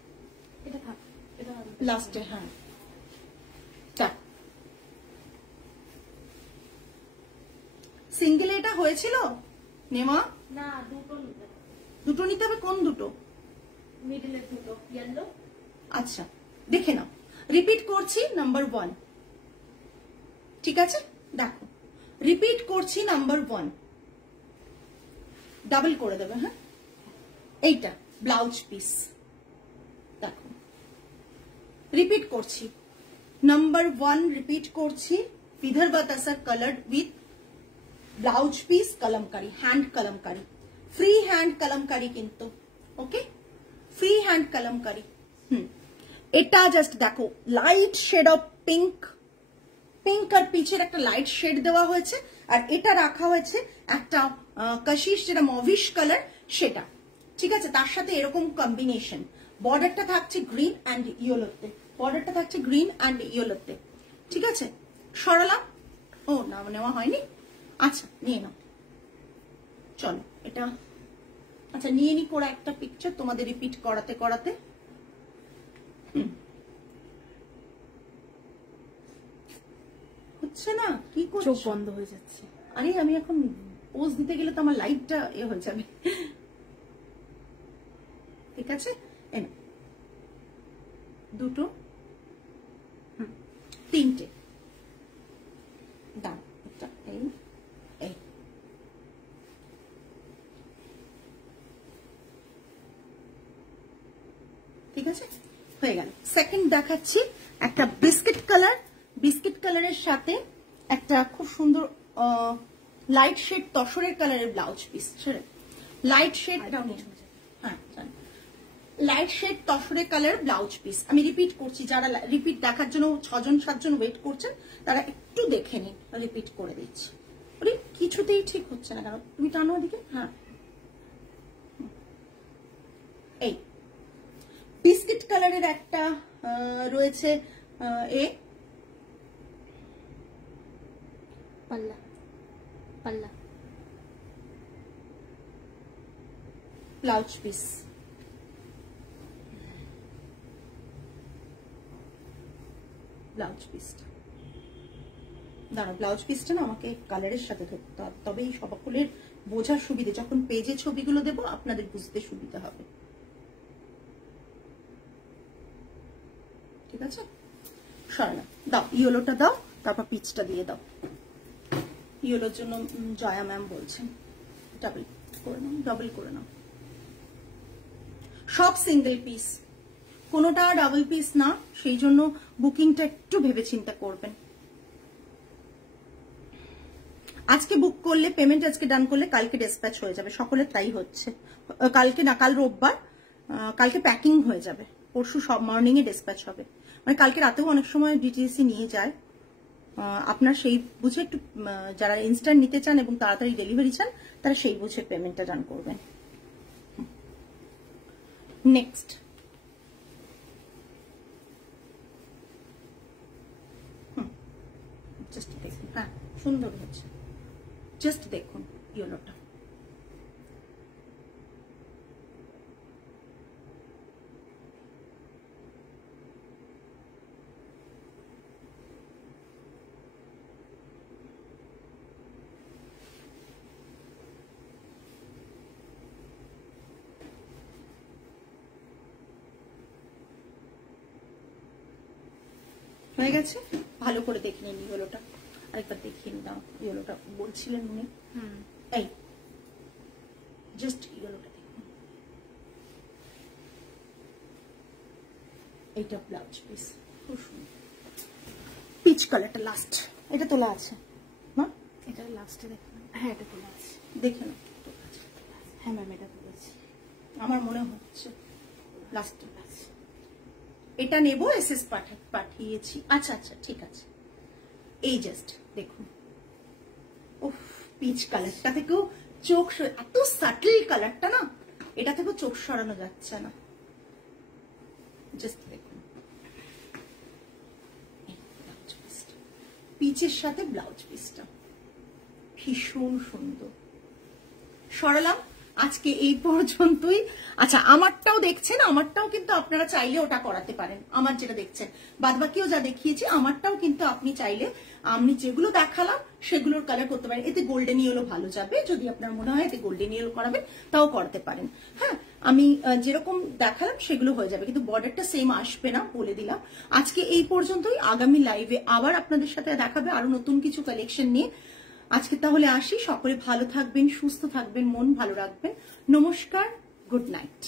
এটা থাক, এটা লাস্টে। হ্যাঁ, সিঙ্গেল এটা হয়েছিল নেওয়া? না, দুটো নিতে হবে। দুটো নিতে হবে? কোন দুটো? মিডলের দুটো ইয়েলো। আচ্ছা, দেখে নাও। রিপিট করছি নাম্বার 1, ঠিক আছে? দেখো, রিপিট করছি নাম্বার 1, ডাবল করে দেবে। হ্যাঁ, এইটা ব্লাউজ পিস। দেখো, রিপিট করছি নাম্বার 1, রিপিট করছি। Vidarbha tussar coloured with blouse piece, kalamkari, hand kalamkari, free hand kalamkari কিন্তু, ওকে? Free hand kalamkari. এটা জাস্ট দেখো, light shade of pink, pink আর পিচের একটা লাইট শেড দেওয়া হয়েছে, আর এটা রাখা হয়েছে একটা কাশিশ, যেটা মভিশ কালার সেটা, ঠিক আছে? তার সাথে এরকম কম্বিনেশন। বর্ডারটা থাকছে গ্রিন অ্যান্ড ইয়েলোতে, বর্ডারটা থাকছে গ্রিন অ্যান্ড ইয়েলোতে, ঠিক আছে? সরালাম। ও না, নেওয়া হয়নি। আচ্ছা, নিয়ে নাও, চলো এটা। আচ্ছা, নিয়ে নি করে একটা পিকচার তোমাদের রিপিট করাতে করাতে। হচ্ছে না, কি করছো? চোখ বন্ধ হয়ে যাচ্ছে। আরে আমি এখন পোজ দিতে গেলে তো আমার লাইটটা এ হয়ে যাবে। ঠিক আছে, এনে দুটো, তিনটে দাও। এটা এই এই ঠিক আছে, হয়ে গেল। সেকেন্ড দেখাচ্ছি একটা বিস্কিট কালার, বিস্কিট কালারের সাথে একটা খুব সুন্দর লাইট শেড তসরের কালারের ব্লাউজ পিস। লাইট শেড, হ্যাঁ লাইট শেড তসরের কালারের ব্লাউজ পিস। আমি রিপিট করছি, যারা রিপিট দেখার জন্য 6 জন 7 জন ওয়েট করছেন তারা একটু দেখে নিন, রিপিট করে দিচ্ছি। ওরে কিছুতেই ঠিক হচ্ছে না কেন? তুমি টানো ওদিকে। হ্যাঁ, এই বিস্কিট কালারের একটা রয়েছে এ পাল্লা, পাল্লা, ব্লাউজ পিস। ব্লাউজ পিসটা দাঁড়া, ব্লাউজ পিসটা না আমাকে কালারের সাথে ধরতে হবে, তবেই সকলের বোঝার সুবিধে। যখন পেজে ছবিগুলো দেবো আপনাদের বুঝতে সুবিধা হবে, ঠিক আছে? সরানো দাও, ইয়েলোটা দাও, তারপর পিচটা দিয়ে দাও। ইয়েলোর জন্য জয়া ম্যাম বলছেন ডাবল করে নাও, ডাবল করে নাও। সব সিঙ্গেল পিস, কোনোটা ডাবল পিস না, সেই জন্য বুকিংটা একটু ভেবে চিন্তা করবেন। আজকে বুক করলে, পেমেন্ট আজকে ডান করলে কালকে ডিসপ্যাচ হয়ে যাবে, সকলের তাই হচ্ছে। কালকে না, কাল রোববার, কালকে প্যাকিং হয়ে যাবে, পরশু সব মর্নিং এ ডিসপ্যাচ হবে। মানে কালকে রাতেও অনেক সময় ডিটিএসি নিয়ে যায়। আপনার সেই বুঝে একটু, যারা ইনস্ট্যান্ট নিতে চান এবং তাড়াতাড়ি ডেলিভারি চান তারা সেই বুঝে পেমেন্টটা ডান করবেন। নেক্সট জাস্ট দেখুন, হ্যাঁ সুন্দর হচ্ছে, জাস্ট দেখুন ইয়েলোটা। হয়ে গেছে। ভালো করে দেখে নিন ইয়েলোটা, আরেকবার দেখিয়ে নিলাম ইয়েলোটা বলছিলেন উনি। এই জাস্ট ইয়েলোটা দেখুন, এইটা ব্লাউজ পিস, খুব সুন্দর পিচ কালারটা লাস্ট। এটা তোলা আছে না? এটা লাস্টে দেখুন। হ্যাঁ এটা তোলা আছে, দেখে না। হ্যাঁ ম্যাম এটা তুলেছি, আমার মনে হচ্ছে লাস্ট আছে। এটা নেব, এসএস পাঠিয়েছি। আচ্ছা আচ্ছা ঠিক আছে। এই জাস্ট দেখুন, উফ পিচ কালারটা থেকেও চোখ, এত সাটল কালারটা না, এটা থেকেও চোখ সরানো যাচ্ছে না। জাস্ট দেখুন পিচের সাথে ব্লাউজ পিসটা ভীষণ সুন্দর। সরালাম আজকে এই পর্যন্তই। আচ্ছা আমারটাও দেখছেন, আমারটাও কিন্তু আপনারা চাইলে ওটা করাতে পারেন। আমার যেটা দেখছেন, বাদবাকিও যা দেখিয়েছি, আমারটাও কিন্তু আপনি চাইলে আমি যেগুলো দেখালাম সেগুলোর কালার করতে পারেন। এতে গোল্ডেন ইয়েলো ভালো যাবে, যদি আপনার মনে হয় এতে গোল্ডেন ইয়েলো করাবেন তাও করতে পারেন। হ্যাঁ আমি যেরকম দেখালাম সেগুলো হয়ে যাবে, কিন্তু বর্ডারটা সেম আসবে না, বলে দিলাম। আজকে এই পর্যন্তই। আগামী লাইভে আবার আপনাদের সাথে দেখাবে আরো নতুন কিছু কালেকশন নিয়ে। আজকে তাহলে আসি, সকলে ভালো থাকবেন, সুস্থ থাকবেন, মন ভালো রাখবেন। নমস্কার, গুড নাইট।